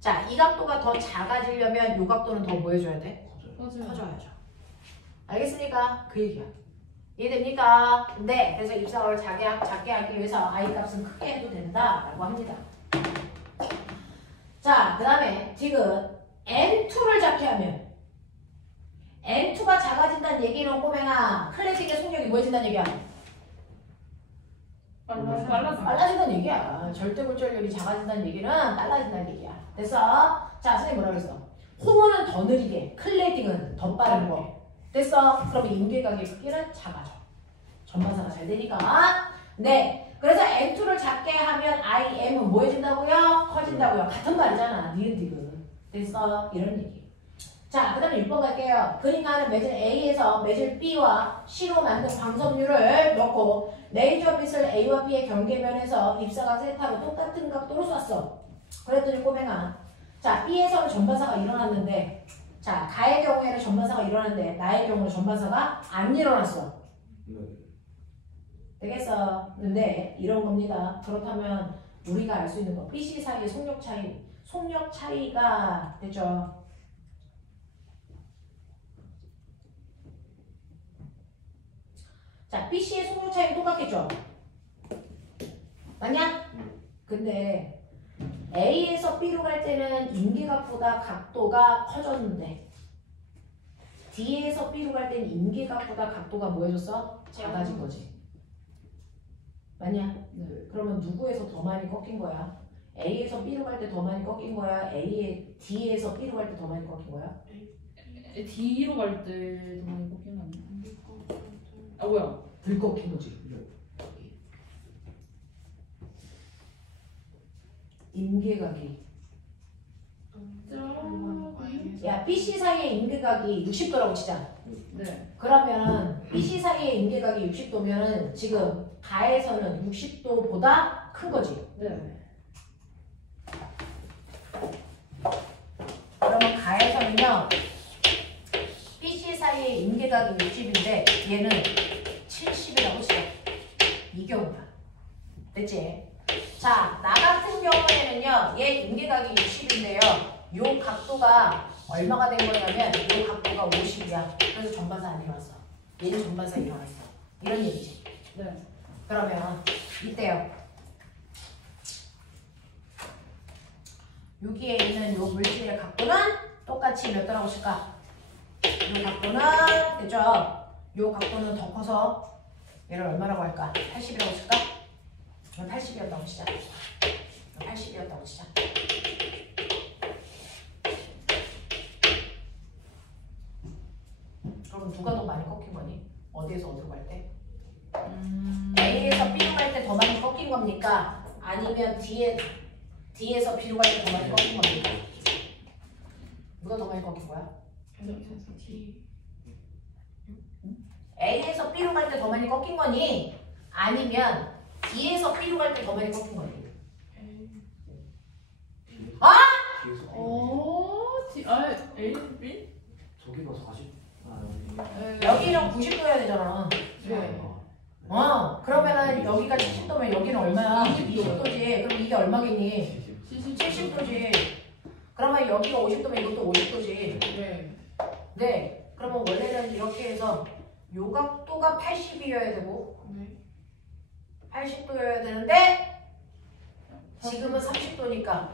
자, 이 각도가 더 작아지려면 요 각도는 더 뭐 해줘야 돼? 커져야죠. 알겠습니까? 그 얘기야. 이해됩니까? 네. 그래서 입사각을 작게 하기 위해서 I 값은 크게 해도 된다라고 합니다. 자, 그 다음에 지금 N2를 작게 하면 N2가 작아진다는 얘기는 꼬맹아 클래식의 속력이 뭐해진다는 얘기야? 빨라진다는 얘기야. 절대굴절력이 작아진다는 얘기는 빨라진다는 얘기야. 됐어? 자, 선생님 뭐라 그랬어? 호모는 더 느리게, 클래딩은 더 빠른 거. 됐어? 그러면 임계각의 크기는 작아져. 전반사가 잘 되니까. 네. 그래서 N2를 작게 하면 IM은 뭐 해진다고요? 커진다고요. 같은 말이잖아. 니은디귿. 됐어? 이런 얘기. 자, 그 다음에 6번 갈게요. 그러니까 매질 A에서 매질 B와 C로 만든 광섬유를 넣고 레이저빛을 A와 B의 경계면에서 입사각 세타로 똑같은 각도로 쐈어. 그랬더니 꼬맹아. 자, B에서는 전반사가 일어났는데 자, 가의 경우에는 전반사가 일어났는데 나의 경우는 전반사가 안 일어났어. 되겠어. 근데 이런 겁니다. 그렇다면 우리가 알 수 있는 거 BC 사이의 속력 차이가 됐죠. 자, BC의 속력 차이는 똑같겠죠? 맞냐? 근데 A에서 B로 갈 때는 임계각보다 각도가 커졌는데 D에서 B로 갈 때는 임계각보다 각도가 뭐 해줬어? 작아진 거지. 맞냐? 네. 그러면 누구에서 더 많이 꺾인 거야? A에서 B로 갈 때 더 많이 꺾인 거야? D에서 B로 갈 때 더 많이 꺾인 거야? D로 갈 때 더 많이 꺾이는 거 아니야? 아 뭐야? 덜 꺾인 거지. 임계각이. 야, BC 사이의 임계각이 60도라고 치자. 네. 그러면 BC 사이의 임계각이 60도면은 지금 가에서는 60도보다 큰 거지. 네. 그러면 가에서는요, BC 사이의 임계각이 60인데 얘는 70이라고 치자. 이 경우야. 됐지? 자, 나 같은 경우에는요, 얘 임계각이 60인데요, 요 각도가 얼마가 된 거냐면 요 각도가 50이야. 그래서 전반사 안 일어났어. 얘는 전반사 일어났어. 이런 얘기지. 네. 그러면 이때요. 여기에 있는 요 물질의 각도는 똑같이 몇 도라고 칠까? 요 각도는 됐죠? 요 각도는 더 커서 얘를 얼마라고 할까? 80이라고 칠까? 이건 80이었다고 치자. 80이었다고 치자. 그럼 누가 더 많이 꺾인 거니? 어디에서 어디로 갈 때? A에서 B로 갈 때 더 많이 꺾인 겁니까? 아니면 D에서 B로 갈 때 더 많이 꺾인 겁니까? 누가 더 많이 꺾인 거야? A에서 B로 갈 때 더 많이 꺾인 거니? 아니면 D에서 B로 갈 때 더 많이 꺾인 거니? 아? 뒤에서 A, B? 저기가 40. 여기는 90도여야 되잖아. 네. 그러면은 여기가 70도면 여기는 얼마야? 20도. 20도지. 그럼 이게 얼마겠니? 70. 70도지. 그러면 여기가 50도면 이것도 50도지. 네. 네. 그러면 원래는 이렇게 해서 요 각도가 80이어야 되고 네. 80도여야 되는데 지금은 30도니까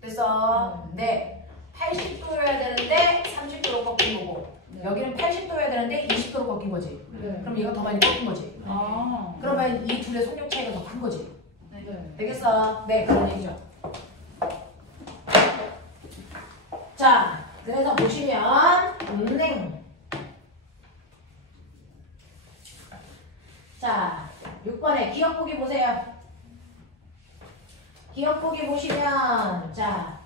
됐어. 네. 80도여야 되는데 30도로 꺾인 거고 네. 여기는 80도여야 되는데 20도로 꺾인 거지. 네. 그럼 얘가 더 많이 꺾인 거지. 아. 그러면 이 둘의 속력 차이가 더 큰 거지. 네. 되겠어? 네, 그런 얘기죠. 자, 그래서 보시면 자, 6번에 기억 보기 보세요. 기억 보기 보시면 자,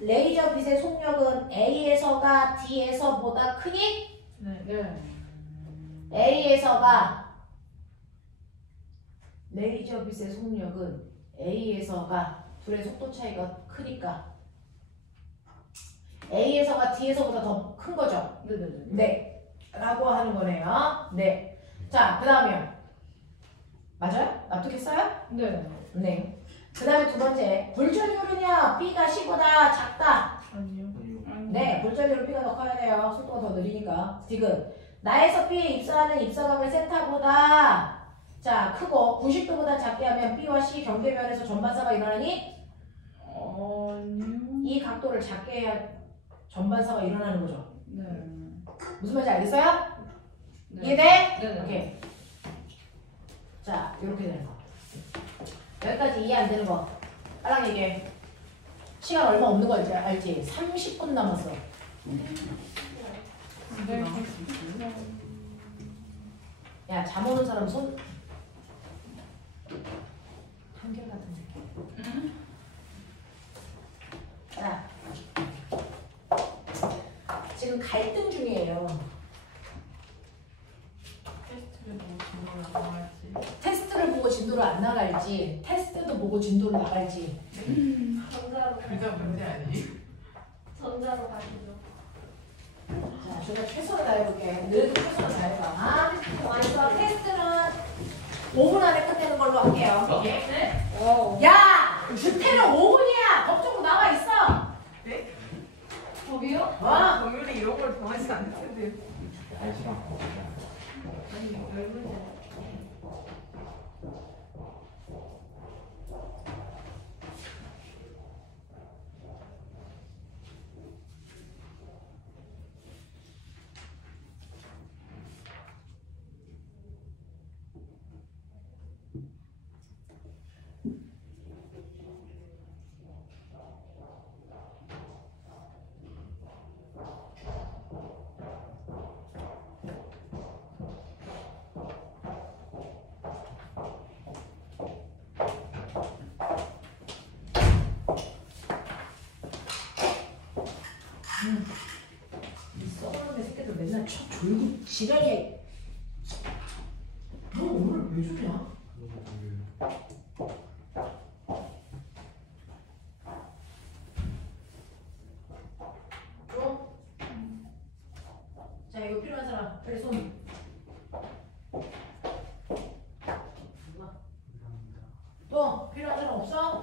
레이저 빛의 속력은 A에서가 D에서보다 크니? 네. A에서가 레이저 빛의 속력은 A에서가 둘의 속도 차이가 크니까 A에서가 D에서보다 더 큰 거죠. 네네네. 네, 라고 하는 거네요. 네. 자, 그 다음에 맞아요? 납득했어요? 네. 네. 그 다음에 두 번째 불전율은요 B가 C보다 작다. 아니요. 네, 불전율은 B가 더 커야 돼요. 속도가 더 느리니까. 지금 나에서 B에 입사하는 입사각을 세타보다 자 크고 90도보다 작게 하면 B와 C 경계면에서 전반사가 일어나니 아니요. 이 각도를 작게 해야 전반사가 일어나는 거죠. 네. 무슨 말인지 알겠어요? 네. 이해돼? 네. 오케이. 자, 이렇게 되는 거. 여기까지 이해 안 되는 거. 빨랑 얘기해. 시간 얼마 없는 거 알지? 30분 남았어. 네. 야, 잠 오는 사람 손. 한결 같은 느낌. 자, 지금 갈등 중이에요. 테스트를 보고 진도를 안 나갈지. 테스트를 보고 진도를 안 나갈지, 테스트도 보고 진도를 나갈지. 전자로 그게 문제 아니에요? 전자로 가시죠. 자, 제가 최선을 다해볼게. 늘 최선을 다해봐. 그래서 테스트는 5분 안에 끝내는 걸로 할게요. 네? 야! 주태는 5분이야! 법적으로 나와 있어! 저기요? 와! 정윤이 이런 걸 정하지 않을 텐데. 알지 마. 아니, 열문제. 졸고 지랄이. 너 오늘 왜 주냐? 줘? 자, 이거 필요한 사람 빨리 손. 또 필요한 사람 없어?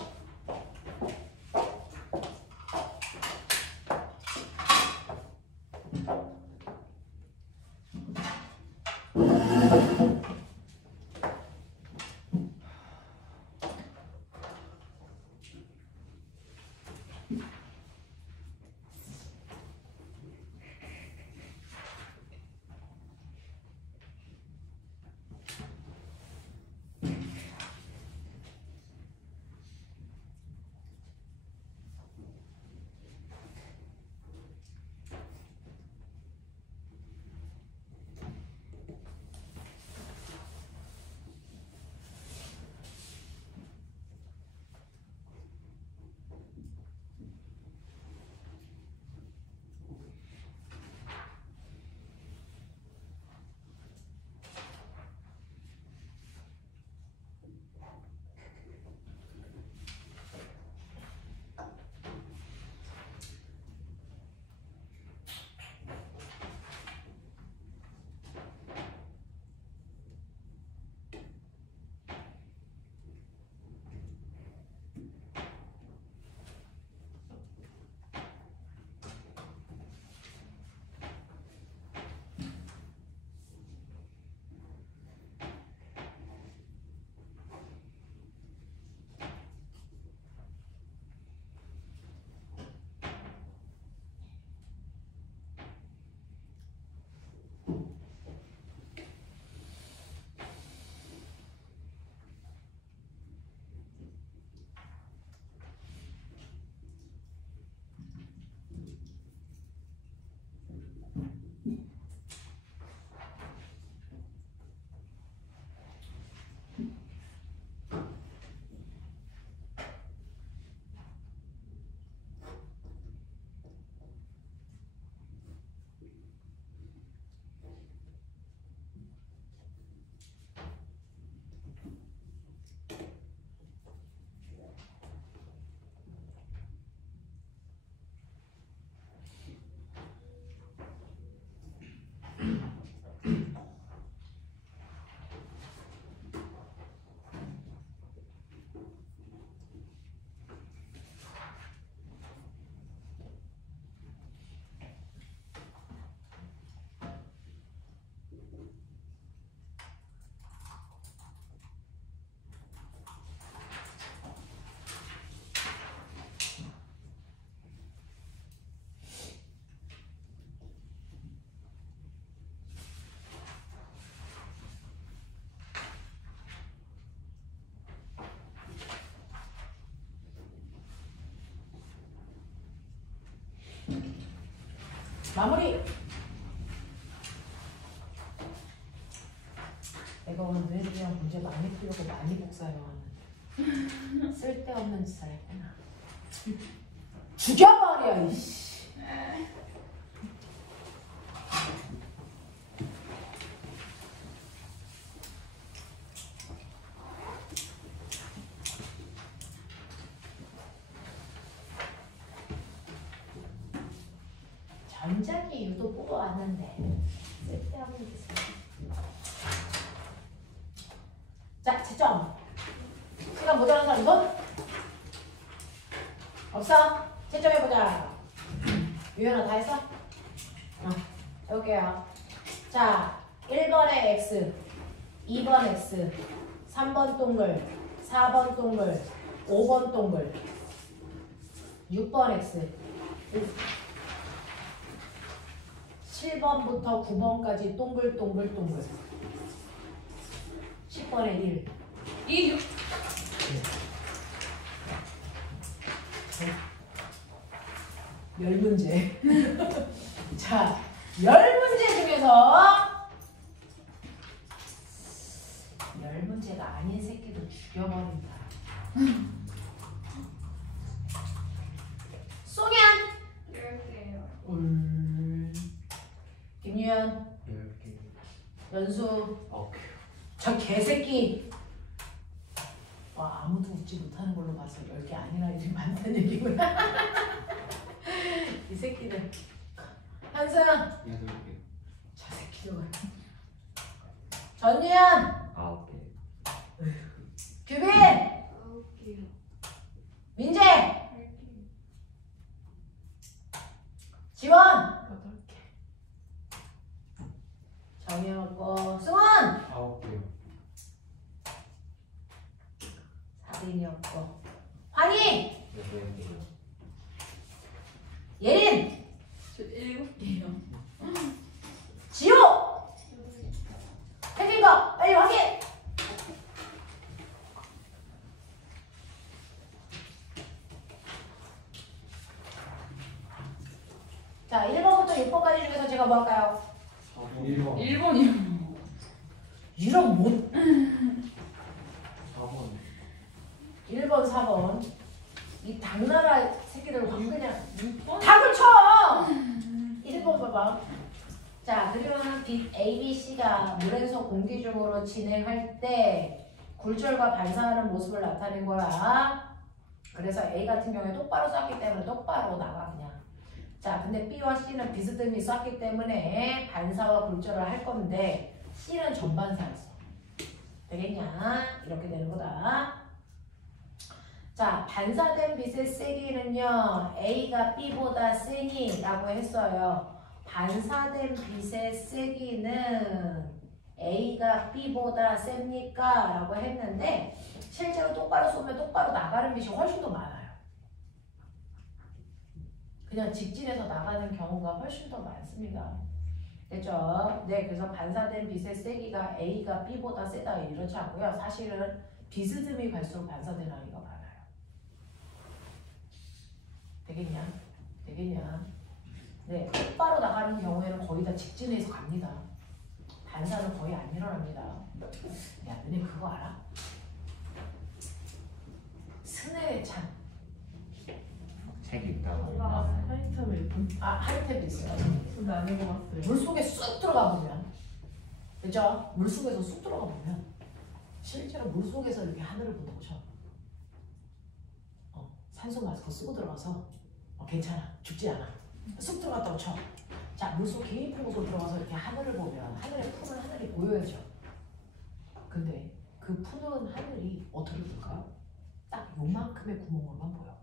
마무리. 내가 오늘 너희들이랑 문제 많이 풀려고 많이 복사해왔는데 쓸데없는 짓을 했구나. 죽여버려 이씨. 전자기 유도 뽑아왔는데 쓸데없는 짓을. 자, 채점. 시간 모자란 사람 손? 없어? 채점해보자. 유연아 다 했어? 해볼게요. 자, 1번에 X, 2번 X, 3번 동글, 4번 동글, 5번 동글, 6번 X, 7번부터 9번까지 동글동글동글, 10번에 1. 이 6. 열 문제. 자, 10문제 중에서 10문제가 아닌 새끼도 죽여버린다. 송현. 10개요. 김유연. 전수. 오케이. 저 개새끼. 와, 아무도 웃지 못하는 걸로 봐서 10개 아니라 이렇게 많다는 얘기구나. 이 새끼들. 한승. 8개. 저 새끼들. 전유연. 9개. 규빈. 9개요. 민재. 8개. 지원. 8개. 정이었고 승원. 9개. 사빈이었고 환희. 8개. 예린. 저 7개요. 지호. 해준 거 빨리 확인. 자, 1번부터 6번까지 중에서 제가 뭐 할까요? 1번. 1번이요. 이런 못 4번. 1번, 4번. 이 당나라 새끼들 확 그냥 6번? 답을 쳐! 1번 봐봐. 자, 그러면 빛 A, B, C가 물에서 공기 중으로 진행할 때 굴절과 반사하는 모습을 나타낸 거야. 그래서 A 같은 경우에 똑바로 쐈기 때문에 똑바로 나가 그냥. 자, 근데 B와 C는 비스듬히 쐈기 때문에 반사와 굴절을 할 건데 C는 전반사였어. 되겠냐? 이렇게 되는 거다. 자, 반사된 빛의 세기는요, A가 B보다 세니 라고 했어요. 반사된 빛의 세기는 A가 B보다 셉니까? 라고 했는데 실제로 똑바로 쏘면 똑바로 나가는 빛이 훨씬 더 많아요. 그냥 직진해서 나가는 경우가 훨씬 더 많습니다. 됐죠? 네, 그래서 반사된 빛의 세기가 A가 B보다 세다 이렇지 않고요. 사실은 비스듬히 갈수록 반사된 아이가 많아요. 되겠냐? 되겠냐? 네, 똑바로 나가는 경우에는 거의 다 직진해서 갑니다. 반사는 거의 안 일어납니다. 야, 너네 그거 알아? 스네의 찬. 책이 있다고. 뭔가 하이탑에 있던. 아, 하이탭 있어요. 근데 안 읽어봤어요. 물속에 쑥 들어가 보면, 그죠? 물속에서 쑥 들어가 보면 실제로 물속에서 이렇게 하늘을 본다고 쳐. 산소 마스크 쓰고 들어가서 괜찮아, 죽지 않아. 쑥 들어갔다고 쳐. 자, 물속 깊은 곳으로 들어가서 이렇게 하늘을 보면 하늘에 푸른 하늘이 보여야죠. 근데 그 푸른 하늘이 어떻게 볼까요? 딱 요만큼의 구멍으로만 보여.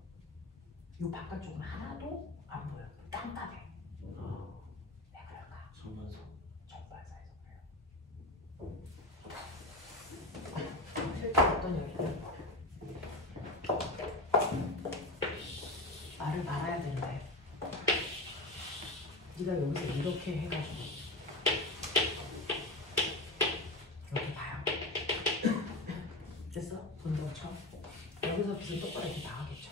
요 바깥쪽은 하나도 안 보여. 깜깜해. 왜 그럴까? 전반사. 전반사에서 그래요. 실제 어떤 얘기냐? 말을 말아야 되는데 네가 여기서 이렇게 해가지고 이렇게 봐요. 됐어? 본다고 쳐. 여기서 빛은 똑바로 이렇게 나가겠죠.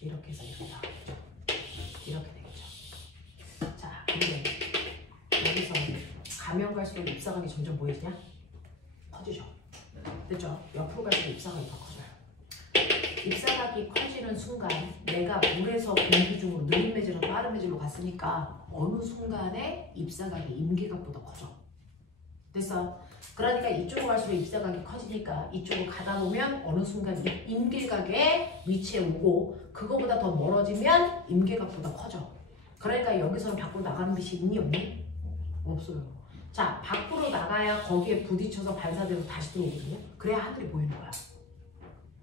이렇게 해서 이렇게 나가겠죠. 이렇게 되겠죠. 자, 근데 여기서 가면 갈수록 잎사각이 점점 뭐해지냐? 커지죠. 됐죠? 옆으로 갈수록 잎사각이 더 커져요. 잎사각이 커지는 순간 내가 물에서 공기 중으로 느린 매질로 빠른 매질로 갔으니까 어느 순간에 잎사각이 임계각보다 커져. 됐어? 그러니까 이쪽으로 갈수록 잎사각이 커지니까 이쪽으로 가다 보면 어느 순간 임계각의 위치에 오고 그거보다 더 멀어지면 임계각보다 커져. 그러니까 여기서는 밖으로 나가는 빛이 있니 없니? 없어요. 자, 밖으로 나가야 거기에 부딪혀서 반사돼서 다시 들어오거든요. 그래야 하늘이 보이는 거야.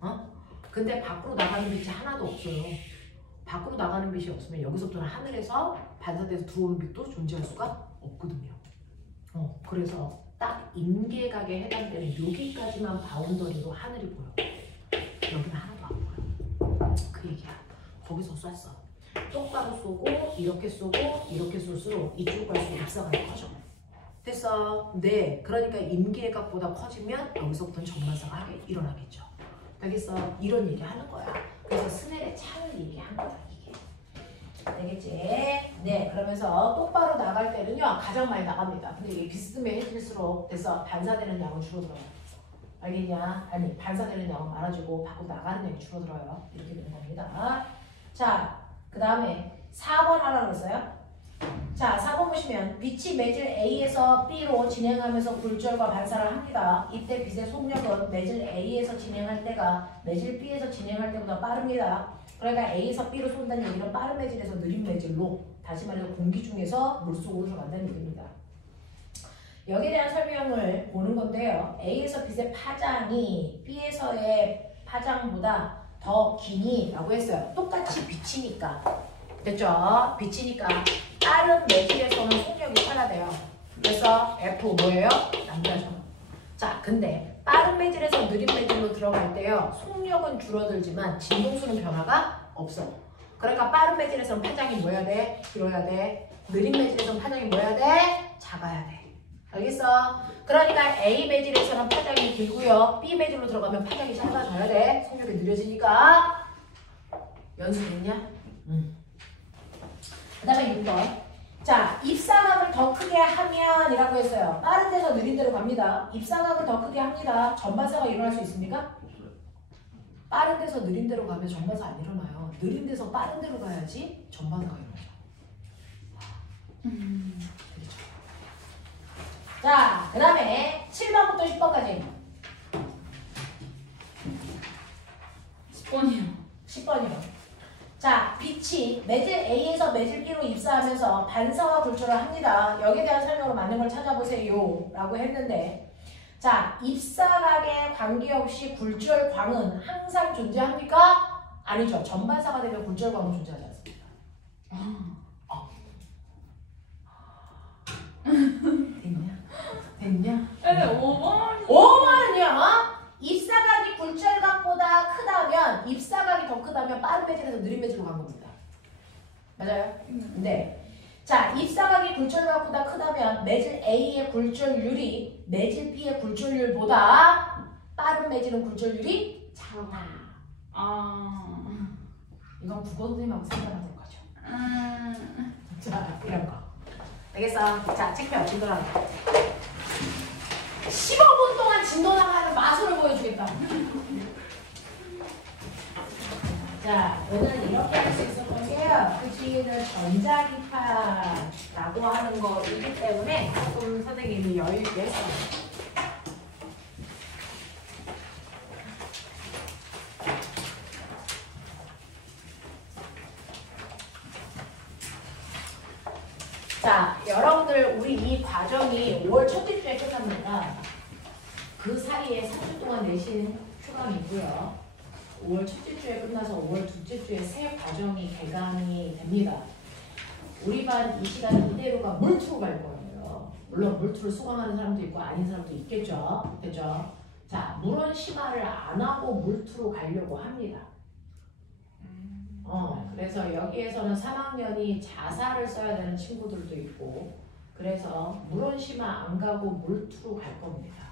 어? 근데 밖으로 나가는 빛이 하나도 없어요. 밖으로 나가는 빛이 없으면 여기서부터는 하늘에서 반사돼서 들어오는 빛도 존재할 수가 없거든요. 그래서 딱 임계각에 해당되는 여기까지만 바운더리로 하늘이 보여. 여기는 하나도 안 보여. 그 얘기야. 거기서 쐈어. 똑바로 쏘고 이렇게 쏘고 이렇게 쏠수록 이쪽으로 갈수록 잎사각이 커져. 됐어? 네. 그러니까 임계각보다 커지면 여기서부터는 전반사가 하게 일어나겠죠. 알겠어? 이런 얘기 하는 거야. 그래서 스넬의 창을 얘기한 거야, 이게. 되겠지? 네, 그러면서 똑바로 나갈 때는요, 가장 많이 나갑니다. 근데 이게 비스듬해질수록 돼서 반사되는 양은 줄어들어요. 알겠냐? 아니, 반사되는 양은 많아지고 밖으로 나가는 양이 줄어들어요. 이렇게 되는 겁니다. 자, 그 다음에 4번 하라 그랬어요? 자, 4번 보시면 빛이 매질 A에서 B로 진행하면서 굴절과 반사를 합니다. 이때 빛의 속력은 매질 A에서 진행할 때가 매질 B에서 진행할 때보다 빠릅니다. 그러니까 A에서 B로 쏜다는 얘기는 빠른 매질에서 느린 매질로, 다시 말해서 공기 중에서 물속으로 들어간다는 얘기입니다. 여기에 대한 설명을 보는 건데요. A에서 빛의 파장이 B에서의 파장보다 더 기니 라고 했어요. 똑같이 빛이니까. 됐죠? 빛이니까 빠른 매질에서는 속력이 빨라돼요. 그래서 F 뭐예요? 남자죠. 자, 근데 빠른 매질에서 느린 매질로 들어갈 때요. 속력은 줄어들지만 진동수는 변화가 없어. 그러니까 빠른 매질에서는 파장이 뭐야 돼? 길어야 돼. 느린 매질에서는 파장이 뭐야 돼? 작아야 돼. 알겠어? 그러니까 A 매질에서는 파장이 길고요. B 매질로 들어가면 파장이 짧아져야 돼. 속력이 느려지니까. 연습했냐? 그 다음에 6번. 자, 입사각을 더 크게 하면 이라고 했어요. 빠른 데서 느린 데로 갑니다. 입사각을 더 크게 합니다. 전반사가 일어날 수 있습니까? 빠른 데서 느린 데로 가면 전반사 안 일어나요. 느린 데서 빠른 데로 가야지 전반사가 일어나죠. 그렇죠. 자, 그 다음에 7번부터 10번까지. 10번이요. 10번이요. 자, 빛이 매질 A에서 매질 B로 입사하면서 반사와 굴절을 합니다. 여기에 대한 설명으로 맞는 걸 찾아보세요 라고 했는데, 자, 입사각에 관계없이 굴절광은 항상 존재합니까? 아니죠. 전반사가 되면 굴절광은 존재하지 않습니다. 됐냐? 됐냐? 네, 5번이. 5번은요. 입사각이 굴절각보다 크다면, 입사각이 더 크다면 빠른 매질에서 느린 매질로 간 겁니다. 맞아요? 네. 자, 입사각이 굴절각보다 크다면 매질 A의 굴절률이 매질 B의 굴절률보다 빠른 매질은 굴절률이 작다. 이건 국어 선생님하고 상관하는 거죠. 자, 이런 거. 알겠어? 자, 책표 진도랑 15분 동안 진도 나가는 마술을 보여주겠다. 자, 오늘 이렇게 할 수 있었던 게요. 그 뒤에는 전자기파라고 하는 거이기 때문에 조금 선생님이 여유 있게 했어요. 자, 여러분들 우리 이 과정이 5월 첫째 주에 끝납니다. 그 사이에 3주 동안 내신 휴강이 있고요. 5월 첫째 주에 끝나서 5월 둘째 주에 새 과정이 개강이 됩니다. 우리 반 이 시간 이대로가 물투로 갈 거예요. 물론 물투를 수강하는 사람도 있고 아닌 사람도 있겠죠. 그죠? 자, 물원 심화를 안 하고 물투로 가려고 합니다. 그래서 여기에서는 3학년이 자사를 써야 되는 친구들도 있고, 그래서 물원 심화 안 가고 물투로 갈 겁니다.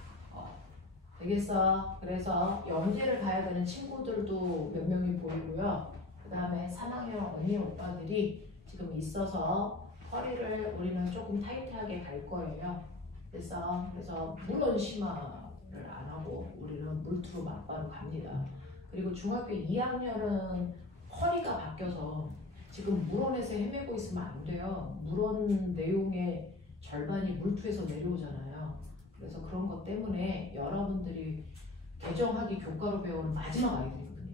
알겠어? 그래서 영재를 가야 되는 친구들도 몇 명이 보이고요. 그 다음에 3학년 언니 오빠들이 지금 있어서 허리를 우리는 조금 타이트하게 갈 거예요. 그래서 물원 심화를 안 하고 우리는 물투로 막바로 갑니다. 그리고 중학교 2학년은 허리가 바뀌어서 지금 물원에서 헤매고 있으면 안 돼요. 물원 내용의 절반이 물투에서 내려오잖아요. 그래서 그런 것 때문에 여러분들이 개정하기 교과로 배우는 마지막 아이들이거든요.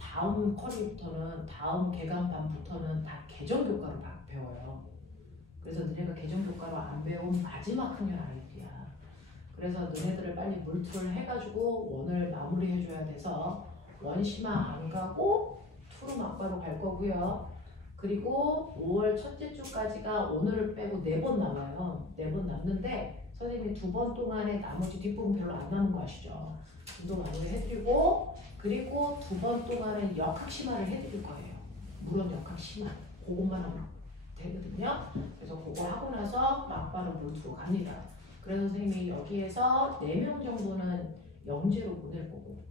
다음 커리부터는, 다음 개강반부터는 다 개정 교과로 배워요. 그래서 너네가 개정 교과로 안 배운 마지막 학년 아이들이야. 그래서 너네들을 빨리 물투를 해가지고 원을 마무리해줘야 돼서 원심화 안 가고 투로 막바로 갈 거고요. 그리고 5월 첫째 주까지가 오늘을 빼고 4번 남아요. 4번 남는데 선생님이 2번 동안에 나머지 뒷부분 별로 안 남은 거 아시죠? 운동 마무리 해드리고, 그리고 2번 동안은 역학심화를 해드릴 거예요. 물론 역학심화 그것만 하면 되거든요. 그래서 그거 하고 나서 막바로 물투로 갑니다. 그래서 선생님이 여기에서 4명 정도는 영재로 보낼 거고,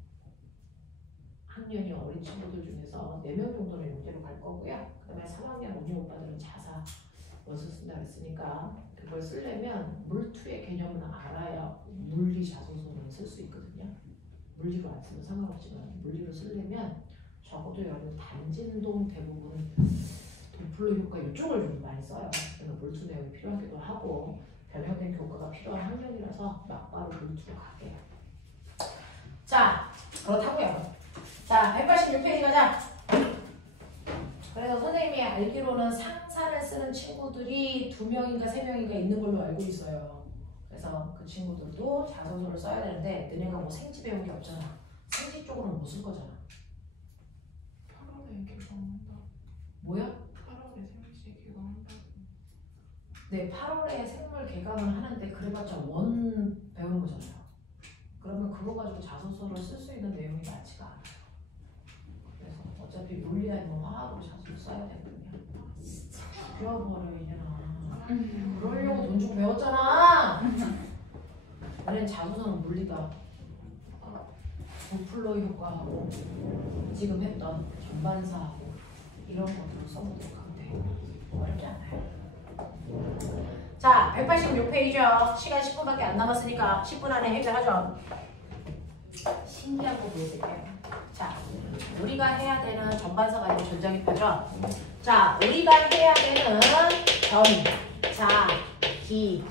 학년이 어린 친구들 중에서 4명 정도는 영재로 갈 거고요. 그 다음에 3학년 언니 오빠들은 자사 원서 쓴다 그랬으니까 그걸 쓰려면 물투의 개념은 알아야 물리 자소서는 쓸 수 있거든요. 물리로 안 쓰면 상관없지만 물리로 쓰려면 적어도 여러분 단진동 대부분 도플러 효과 이쪽을 좀 많이 써요. 그래서 몰투 내용이 필요하기도 하고 변형된 교과가 필요한 학년이라서 막바로 몰투로 갈게요. 자, 그렇다고요. 자, 186페이지 가자. 그래서 선생님이 알기로는 상사를 쓰는 친구들이 2명인가 3명인가 있는 걸로 알고 있어요. 그래서 그 친구들도 자소서를 써야 되는데 너네가 뭐 생지 배운 게 없잖아. 생지 쪽으로는 못 쓸 거잖아. 8월에 개강한다. 뭐야? 8월에 생시 개강한다. 네, 8월에 생물 개강을 하는데 그래봤자 원 배우는 거잖아요. 그러면 그거 가지고 자소서를 쓸 수 있는 내용이 많지가 않아요. 그래서 어차피 물리 아니면 화학으로 자소서 써야 되거든요. 배워버려 이제는. 그러려고 돈 주고 배웠잖아. 우리는 자소서는 물리다. 도플러 효과하고 지금 했던 전반사하고 이런 것들로 써보도록 하면 돼요. 어렵지 않아요. 자, 186페이지요. 시간 10분밖에 안 남았으니까 10분 안에 해결하죠. 신기한 거 보여드릴게요. 자, 우리가 해야 되는 전반사가 아니고 전자기표죠. 자, 우리가 해야 되는 전, 자, 기,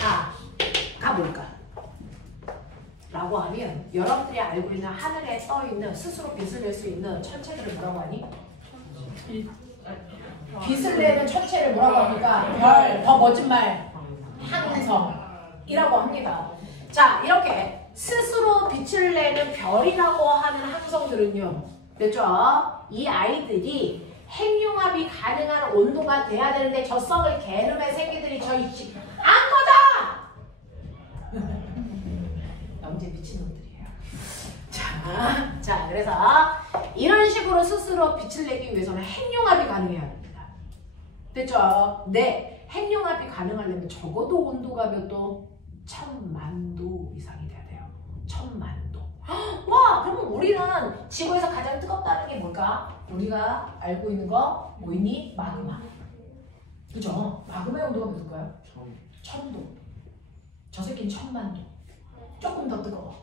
타가 뭘까? 라고 하면 여러분들이 알고 있는 하늘에 떠있는 스스로 빛을 낼 수 있는 천체들을 뭐라고 하니? 빛을 내는 천체를 뭐라고 합니까? 별, 더 멋진 말, 항성이라고 합니다. 자, 이렇게 스스로 빛을 내는 별이라고 하는 항성들은요, 됐죠? 이 아이들이 핵융합이 가능한 온도가 돼야 되는데 저 썩을 게으름의 새끼들이 저 있지 안 거다! 영재 미친놈들이에요. 자, 그래서 이런 식으로 스스로 빛을 내기 위해서는 핵융합이 가능해야 됩니다. 됐죠? 네, 핵융합이 가능하려면 적어도 온도가 몇 도? 1000만도 이상이 돼야 돼요. 1000만도. 와, 그러면 우리는 지구에서 가장 뜨겁다는 게 뭘까? 우리가 알고 있는 거 뭐 있니? 마그마. 그죠? 마그마의 온도가 몇일까요? 1000도. 저 새끼는 1000만도. 조금 더 뜨거워.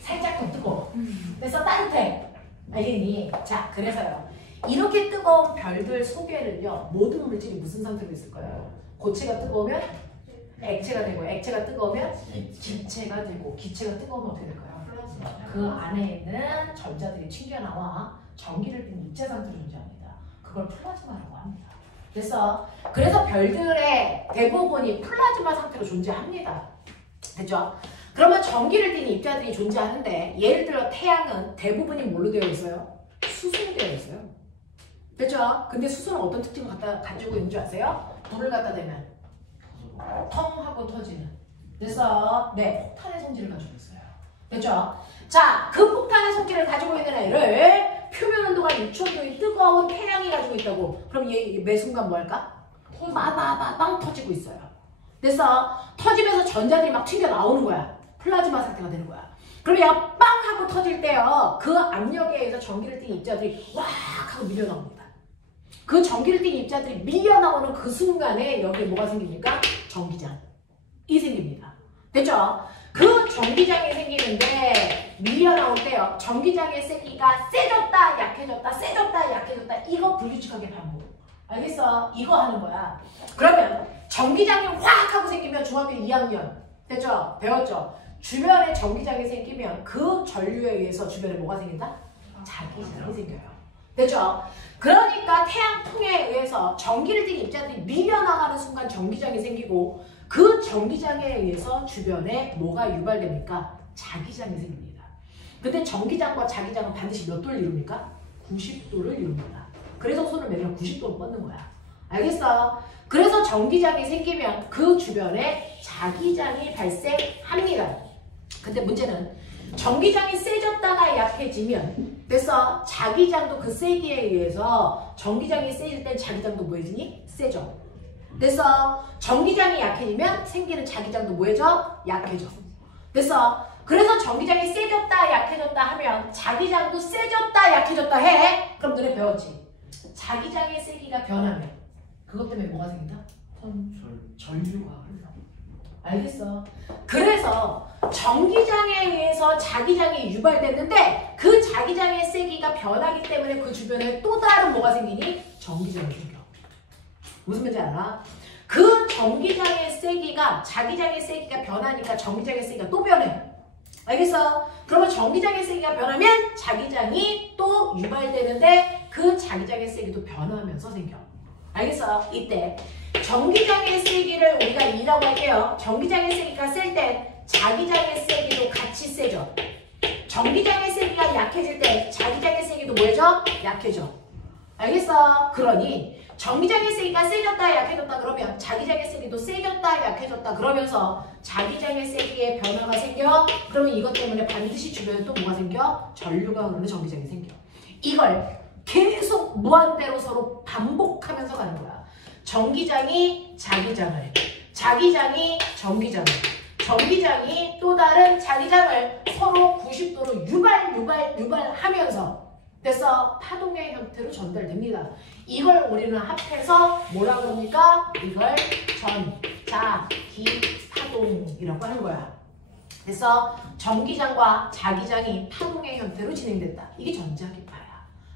살짝 더 뜨거워. 그래서 따뜻해. 알겠니? 자, 그래서요. 이렇게 뜨거운 별들 속에는요, 모든 물질이 무슨 상태로 있을 거예요? 고체가 뜨거우면 액체가 되고, 액체가 뜨거우면 기체가 되고, 기체가 뜨거우면 어떻게 될까요? 그 안에 있는 전자들이 튕겨나와 전기를 띤 입자 상태로 존재합니다. 그걸 플라즈마라고 합니다. 그래서 별들의 대부분이 플라즈마 상태로 존재합니다. 됐죠? 그러면 전기를 띤 입자들이 존재하는데 예를 들어 태양은 대부분이 뭘로 되어 있어요? 수소로 되어 있어요. 됐죠? 근데 수소는 어떤 특징을 가지고 있는 줄 아세요? 불을 갖다 대면 텅 하고 터지는. 그래서 네, 폭탄의 성질을 가지고 있어요. 됐죠? 자, 그 폭탄의 성질을 가지고 있는 애를 표면 온도가 6,000도의 뜨거운 태양이 가지고 있다고. 그럼 얘 매 순간 뭐 할까? 빵 터지고 있어요. 그래서 터지면서 전자들이 막 튀겨 나오는 거야. 플라즈마 상태가 되는 거야. 그러면 빵 하고 터질 때요, 그 압력에 의해서 전기를 띤 입자들이 왁 하고 밀려 나옵니다. 그 전기를 띤 입자들이 밀려 나오는 그 순간에 여기에 뭐가 생깁니까? 전기장이 생깁니다. 됐죠? 그 전기장이 생기는데 밀려 나올 때요, 전기장의 세기가 세졌다 약해졌다 세졌다 약해졌다, 이거 불규칙하게 반복. 알겠어? 이거 하는 거야. 그러면 전기장이 확 하고 생기면 중학교 2학년 됐죠? 배웠죠? 주변에 전기장이 생기면 그 전류에 의해서 주변에 뭐가 생긴다? 자기장이 생겨요. 됐죠? 그러니까 태양풍에 의해서 전기를 띤 입자들이 밀려나가는 순간 전기장이 생기고, 그 전기장에 의해서 주변에 뭐가 유발됩니까? 자기장이 생깁니다. 근데 전기장과 자기장은 반드시 몇 도를 이룹니까? 90도를 이룹니다. 그래서 손을 매번 90도로 뻗는 거야. 알겠어? 그래서 전기장이 생기면 그 주변에 자기장이 발생합니다. 근데 문제는 전기장이 세졌다가 약해지면, 그래서 자기장도 그 세기에 의해서 전기장이 세질 땐 자기장도 뭐해지니? 세져. 그래서 전기장이 약해지면 생기는 자기장도 뭐해져? 약해져. 그래서 전기장이 세졌다 약해졌다 하면 자기장도 세졌다 약해졌다 해. 그럼 너네 배웠지? 자기장의 세기가 변하면 그것 때문에 뭐가 생긴다? 전류가 흘러. 알겠어? 그래서 전기장에 의해서 자기장이 유발됐는데 그 자기장의 세기가 변하기 때문에 그 주변에 또 다른 뭐가 생기니? 전기장이 생겨. 무슨 말인지 알아? 그 전기장의 세기가 자기장의 세기가 변하니까 전기장의 세기가 또 변해. 알겠어? 그러면 전기장의 세기가 변하면 자기장이 또 유발되는데 그 자기장의 세기도 변하면서 생겨. 알겠어? 이때 전기장의 세기를 우리가 2라고 할게요. 전기장의 세기가 셀 때 자기장의 세기도 같이 세죠. 전기장의 세기가 약해질 때 자기장의 세기도 뭐해져? 약해져. 알겠어? 그러니 전기장의 세기가 세졌다 약해졌다 그러면 자기장의 세기도 세졌다 약해졌다 그러면서 자기장의 세기에 변화가 생겨. 그러면 이것 때문에 반드시 주변에 또 뭐가 생겨? 전류가 흐르는 전기장이 생겨. 이걸 계속 무한대로 서로 반복하면서 가는 거야. 전기장이 자기장을, 자기장이 전기장을, 전기장이 또 다른 자기장을 서로 90도로 유발하면서 그래서 파동의 형태로 전달됩니다. 이걸 우리는 합해서 뭐라고 합니까? 이걸 전자기파동이라고 하는 거야. 그래서 전기장과 자기장이 파동의 형태로 진행됐다. 이게 전자기파야.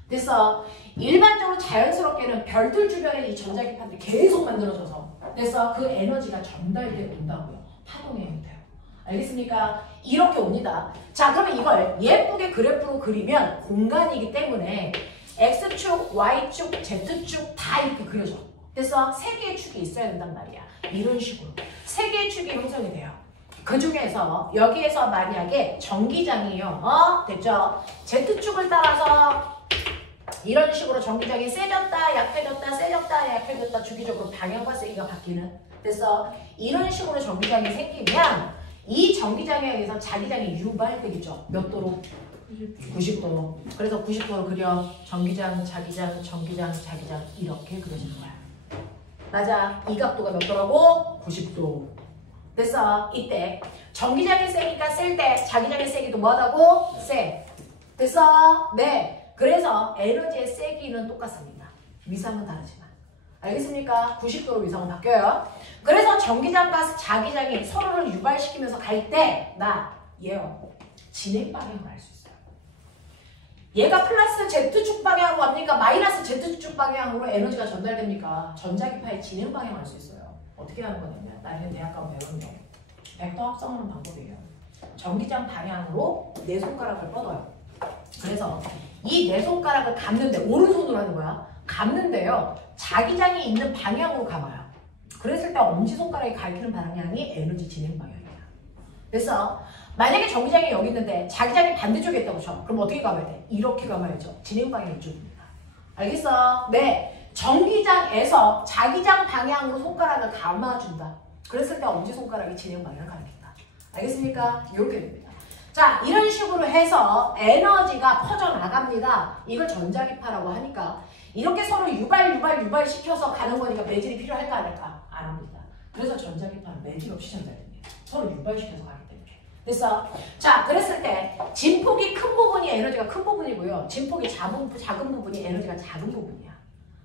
그래서 일반적으로 자연스럽게는 별들 주변에 이 전자기파들이 계속 만들어져서 그래서 그 에너지가 전달돼 온다고요. 파동의 형태로. 알겠습니까? 이렇게 옵니다. 자, 그러면 이걸 예쁘게 그래프로 그리면 공간이기 때문에 X축, Y축, Z축 다 이렇게 그려져. 그래서 세 개의 축이 있어야 된단 말이야. 이런 식으로. 세 개의 축이 형성이 돼요. 그 중에서 여기에서 만약에 전기장이요. 됐죠? Z축을 따라서 이런 식으로 전기장이 세졌다, 약해졌다, 세졌다, 약해졌다 주기적으로 방향과 세기가 바뀌는. 그래서 이런 식으로 전기장이 생기면 이 전기장에 의해서 자기장이 유발되겠죠. 몇 도로? 90도로. 그래서 90도로 그려. 전기장, 자기장, 전기장, 자기장 이렇게 그려지는 거야. 맞아. 이 각도가 몇 도라고? 90도. 됐어. 이때 전기장의 세기가 셀 때 자기장의 세기도 뭐하다고? 세. 됐어? 네. 그래서 에너지의 세기는 똑같습니다. 위상은 다르지만. 알겠습니까? 90도로 위상은 바뀌어요. 그래서 전기장과 자기장이 서로를 유발시키면서 갈 때 얘요. 진행 방향을 알 수 있어요. 얘가 플러스 Z축 방향으로 갑니까? 마이너스 Z축 방향으로 에너지가 전달됩니까? 전자기파의 진행 방향을 알 수 있어요. 어떻게 하는 거냐면 나는 대학 가면 배웠는데 벡터 합성하는 방법이에요. 전기장 방향으로 내 손가락을 뻗어요. 그래서 이 내 손가락을 감는데 오른손으로 하는 거야. 감는데요. 자기장이 있는 방향으로 감아요. 그랬을 때 엄지손가락이 가리키는 방향이 에너지 진행 방향이야. 그래서 만약에 전기장이 여기 있는데 자기장이 반대쪽에 있다고 쳐. 그럼 어떻게 감아야 돼? 이렇게 감아야죠. 진행 방향이 이쪽입니다. 알겠어? 네. 전기장에서 자기장 방향으로 손가락을 감아준다. 그랬을 때 엄지손가락이 진행 방향을 가리킨다. 알겠습니까? 이렇게 됩니다. 자, 이런 식으로 해서 에너지가 퍼져나갑니다. 이걸 전자기파라고 하니까 이렇게 서로 유발시켜서 가는 거니까 매질이 필요할까 안 할까? 안 합니다. 그래서 전자기파는 매질 없이 전달됩니다. 서로 유발시켜서 가기 때문에. 그래서 자, 그랬을 때 진폭이 큰 부분이 에너지가 큰 부분이고요. 진폭이 작은 부분이 에너지가 작은 부분이야.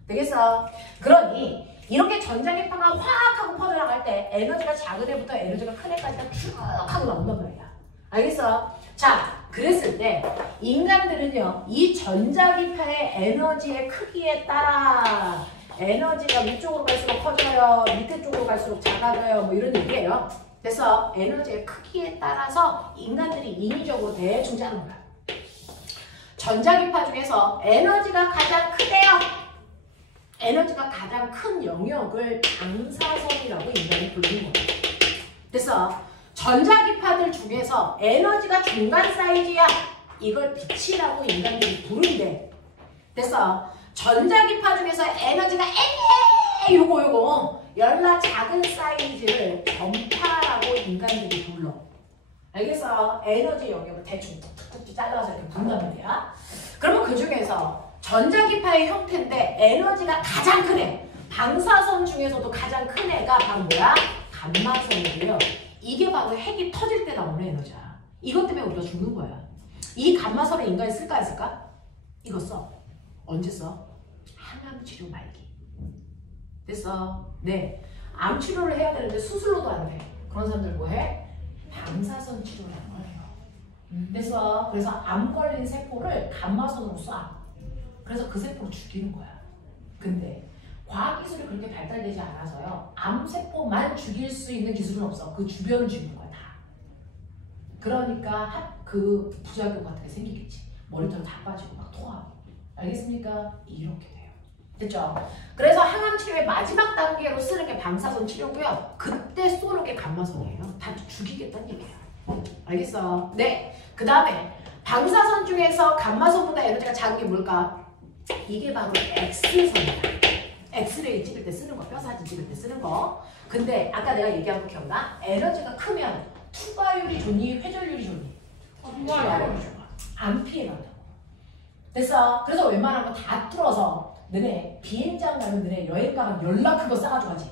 되겠어? 그러니 이렇게 전자기파가 확 하고 퍼져나갈 때 에너지가 작은 애부터 에너지가 큰 애까지 쭉 하고 나온단 말이야. 알겠어? 자, 그랬을 때 인간들은요, 이 전자기파의 에너지의 크기에 따라 에너지가 위쪽으로 갈수록 커져요, 밑에 쪽으로 갈수록 작아져요, 뭐 이런 얘기예요. 그래서 에너지의 크기에 따라서 인간들이 인위적으로 대충 짜는 거야. 전자기파 중에서 에너지가 가장 크대요. 에너지가 가장 큰 영역을 방사선이라고 인간이 부르는 거예요. 그래서 전자기파들 중에서 에너지가 중간 사이즈야. 이걸 빛이라고 인간들이 부른대. 그래서 전자기파 중에서 에너지가 요거 열나 작은 사이즈를 전파라고 인간들이 불러. 알겠어? 에너지 영역을 대충 툭툭 잘라서 이렇게 부른단 말이야. 그러면 그 중에서 전자기파의 형태인데 에너지가 가장 큰 애, 방사선 중에서도 가장 큰 애가 바로 뭐야? 감마선이고요. 이게 바로 핵이 터질 때 나오는 에너지야. 이것 때문에 우리가 죽는 거야. 이 감마선을 인간이 쓸까 안 쓸까? 이거 써. 언제 써? 항암치료 말기. 됐어. 네. 암 치료를 해야 되는데 수술로도 안 돼. 그런 사람들 뭐 해? 방사선 치료라는 걸 해요. 그래서 암 걸린 세포를 감마선으로 쏴. 그래서 그 세포를 죽이는 거야. 근데 과학기술이 그렇게 발달되지 않아서요. 암세포만 죽일 수 있는 기술은 없어. 그 주변을 죽이는 거야 다. 그러니까 그 부작용 같은 게 생기겠지. 머리털 다 빠지고 막 토하고. 알겠습니까? 이렇게 돼요. 됐죠? 그래서 항암 치료의 마지막 단계로 쓰는 게 방사선 치료고요. 그때 쏘는 게 감마선이에요. 다 죽이겠다는 얘기예요. 알겠어? 네. 그 다음에 방사선 중에서 감마선보다 에너지가 작은 게 뭘까? 이게 바로 X선이야. 엑스레이 찍을 때 쓰는 거, 뼈 사진 찍을 때 쓰는 거. 근데 아까 내가 얘기한 거 기억나? 에너지가 크면 투과율이 좋니? 회전율이 좋니? 투과율이 좋아. 안 피해간다고. 됐어? 그래서 웬만하면 다 뚫어서 너네 비행장 가면 너네 여행 가방 연락 큰 거 싸가지고 가지.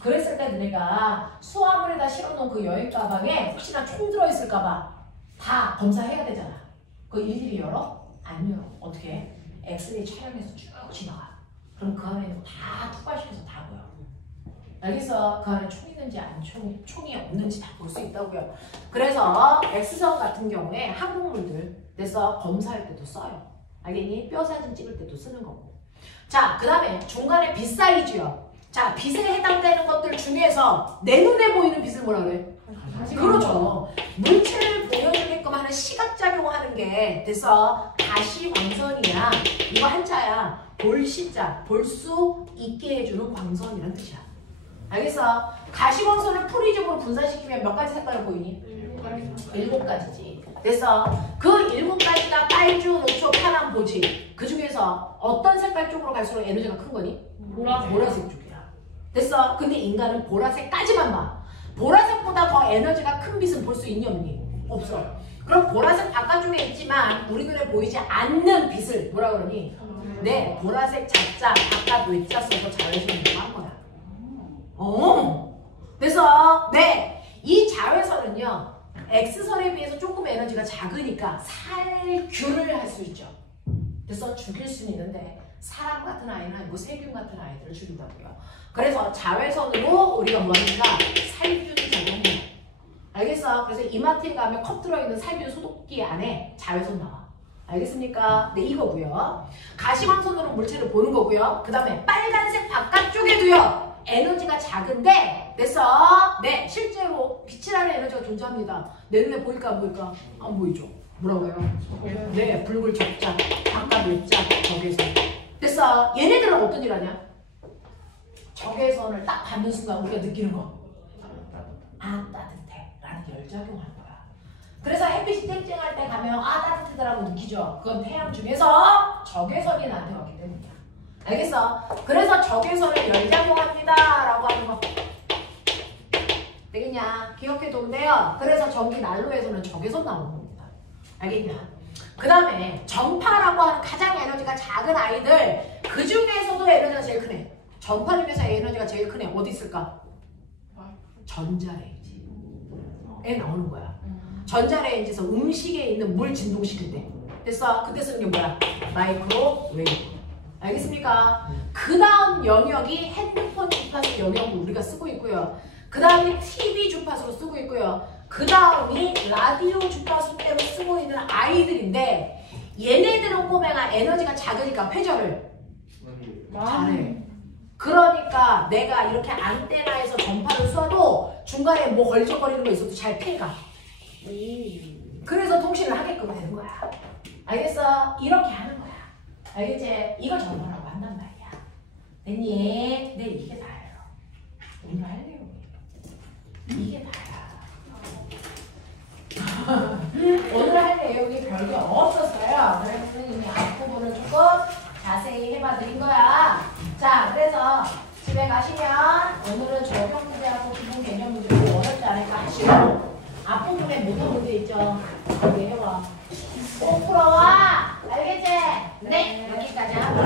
그랬을 때 너네가 수화물에다 실어놓은 그 여행 가방에 혹시나 총 들어있을까봐 다 검사해야 되잖아. 그거 일일이 열어? 안 열어. 어떻게 해? 엑스레이 촬영해서 쭉 지나가. 그럼 그 안에 다 투과시켜서 다 보여. 알겠어? 그 안에 총 있는지 총이 없는지 다 볼 수 있다고요. 그래서 X선 같은 경우에 항공물들 그래서 검사할 때도 써요. 알겠니? 뼈 사진 찍을 때도 쓰는 거고. 자, 그 다음에 중간에 빛 사이즈요. 자, 빛에 해당되는 것들 중에서 내 눈에 보이는 빛을 뭐라 그래? 그렇죠. 물체를 보여주게끔 하는 시각작용하는 게 됐어. 가시광선이야. 이거 한자야. 볼시자. 볼 수 있게 해주는 광선이란 뜻이야. 알겠어? 가시광선을 프리즘으로 분산시키면 몇 가지 색깔을 보이니? 7가지지. 됐어? 그 7가지가 빨주, 녹초, 파란, 보지. 그 중에서 어떤 색깔 쪽으로 갈수록 에너지가 큰 거니? 보라색 쪽이야. 됐어? 근데 인간은 보라색까지만 봐. 보라색보다 더 에너지가 큰 빛은 볼 수 있니 없니? 없어. 그럼 보라색 바깥쪽에 있지만 우리 눈에 보이지 않는 빛을 뭐라 그러니? 네, 보라색 자자 바깥 외자 써서 자외선이라고 한 거야. 그래서 네, 이 자외선은요 X선에 비해서 조금 에너지가 작으니까 살균을 할 수 있죠. 그래서 죽일 수는 있는데 사람 같은 아이는 아니고 세균 같은 아이들을 죽인다고요. 그래서 자외선으로 우리가 뭐하니까 살균 작용해요. 알겠어? 그래서 이마트에 가면 컵 들어있는 살균 소독기 안에 자외선 나와. 알겠습니까? 네, 이거고요. 가시광선으로 물체를 보는 거고요. 그 다음에 빨간색 바깥쪽에도요. 에너지가 작은데 됐어? 네, 실제로 빛이라는 에너지가 존재합니다. 내 눈에 보일까 안 보일까? 안 보이죠? 뭐라고요? 네, 붉을 적자, 바깥 외자, 적외선. 됐어? 얘네들은 어떤 일 하냐? 적외선을 딱 받는 순간 우리가 느끼는 거. 아, 따뜻해. 라는 열작용하는 거야. 그래서 햇빛이 쨍쨍할 때 가면 아, 따뜻하더라고 느끼죠? 그건 태양 중에서 적외선이 나한테 왔기 때문이야. 알겠어? 그래서 적외선을 열작용합니다. 라고 하는 거. 되겠냐? 기억해도 돼요. 그래서 전기 난로에서는 적외선 나오는 겁니다. 알겠냐? 그 다음에 전파라고 하는 가장 에너지가 작은 아이들 그 중에서도 에너지가 제일 크네. 전파 중에서 에너지가 제일 크네. 어디 있을까? 전자레인지. 에 나오는 거야. 전자레인지에서 음식에 있는 물 진동시킬 때. 됐어? 그때 쓰는 게 뭐야? 마이크로웨이브. 알겠습니까? 그 다음 영역이 핸드폰 주파수 영역을 우리가 쓰고 있고요. 그 다음이 TV 주파수로 쓰고 있고요. 그 다음이 라디오 주파수 때로 쓰고 있는 아이들인데 얘네들은 꼬맹아 에너지가 작으니까 회전을 잘해. 그러니까 내가 이렇게 안테나에서 전파를 쏴도 중간에 뭐 걸적거리는 거 있어도 잘 피해가. 그래서 통신을 하게끔 되는 거야. 알겠어? 이렇게 하는 거야. 알겠지? 이걸 전파라고 한단 말이야. 됐니? 네, 이게 다예요. 오늘 할 내용이 이게 다야. 오늘 할 내용이 별게 없었어요. 그래서 선생님이 앞부분을 조금 자세히 해봐드린 거야. 자, 그래서 집에 가시면 오늘은 적용 문제하고 기본 개념 문제도 어렵지 않을까 하시고 앞부분에 모든 문제 있죠? 여기 해와. 꼭 풀어와. 알겠지? 네, 여기까지 하고.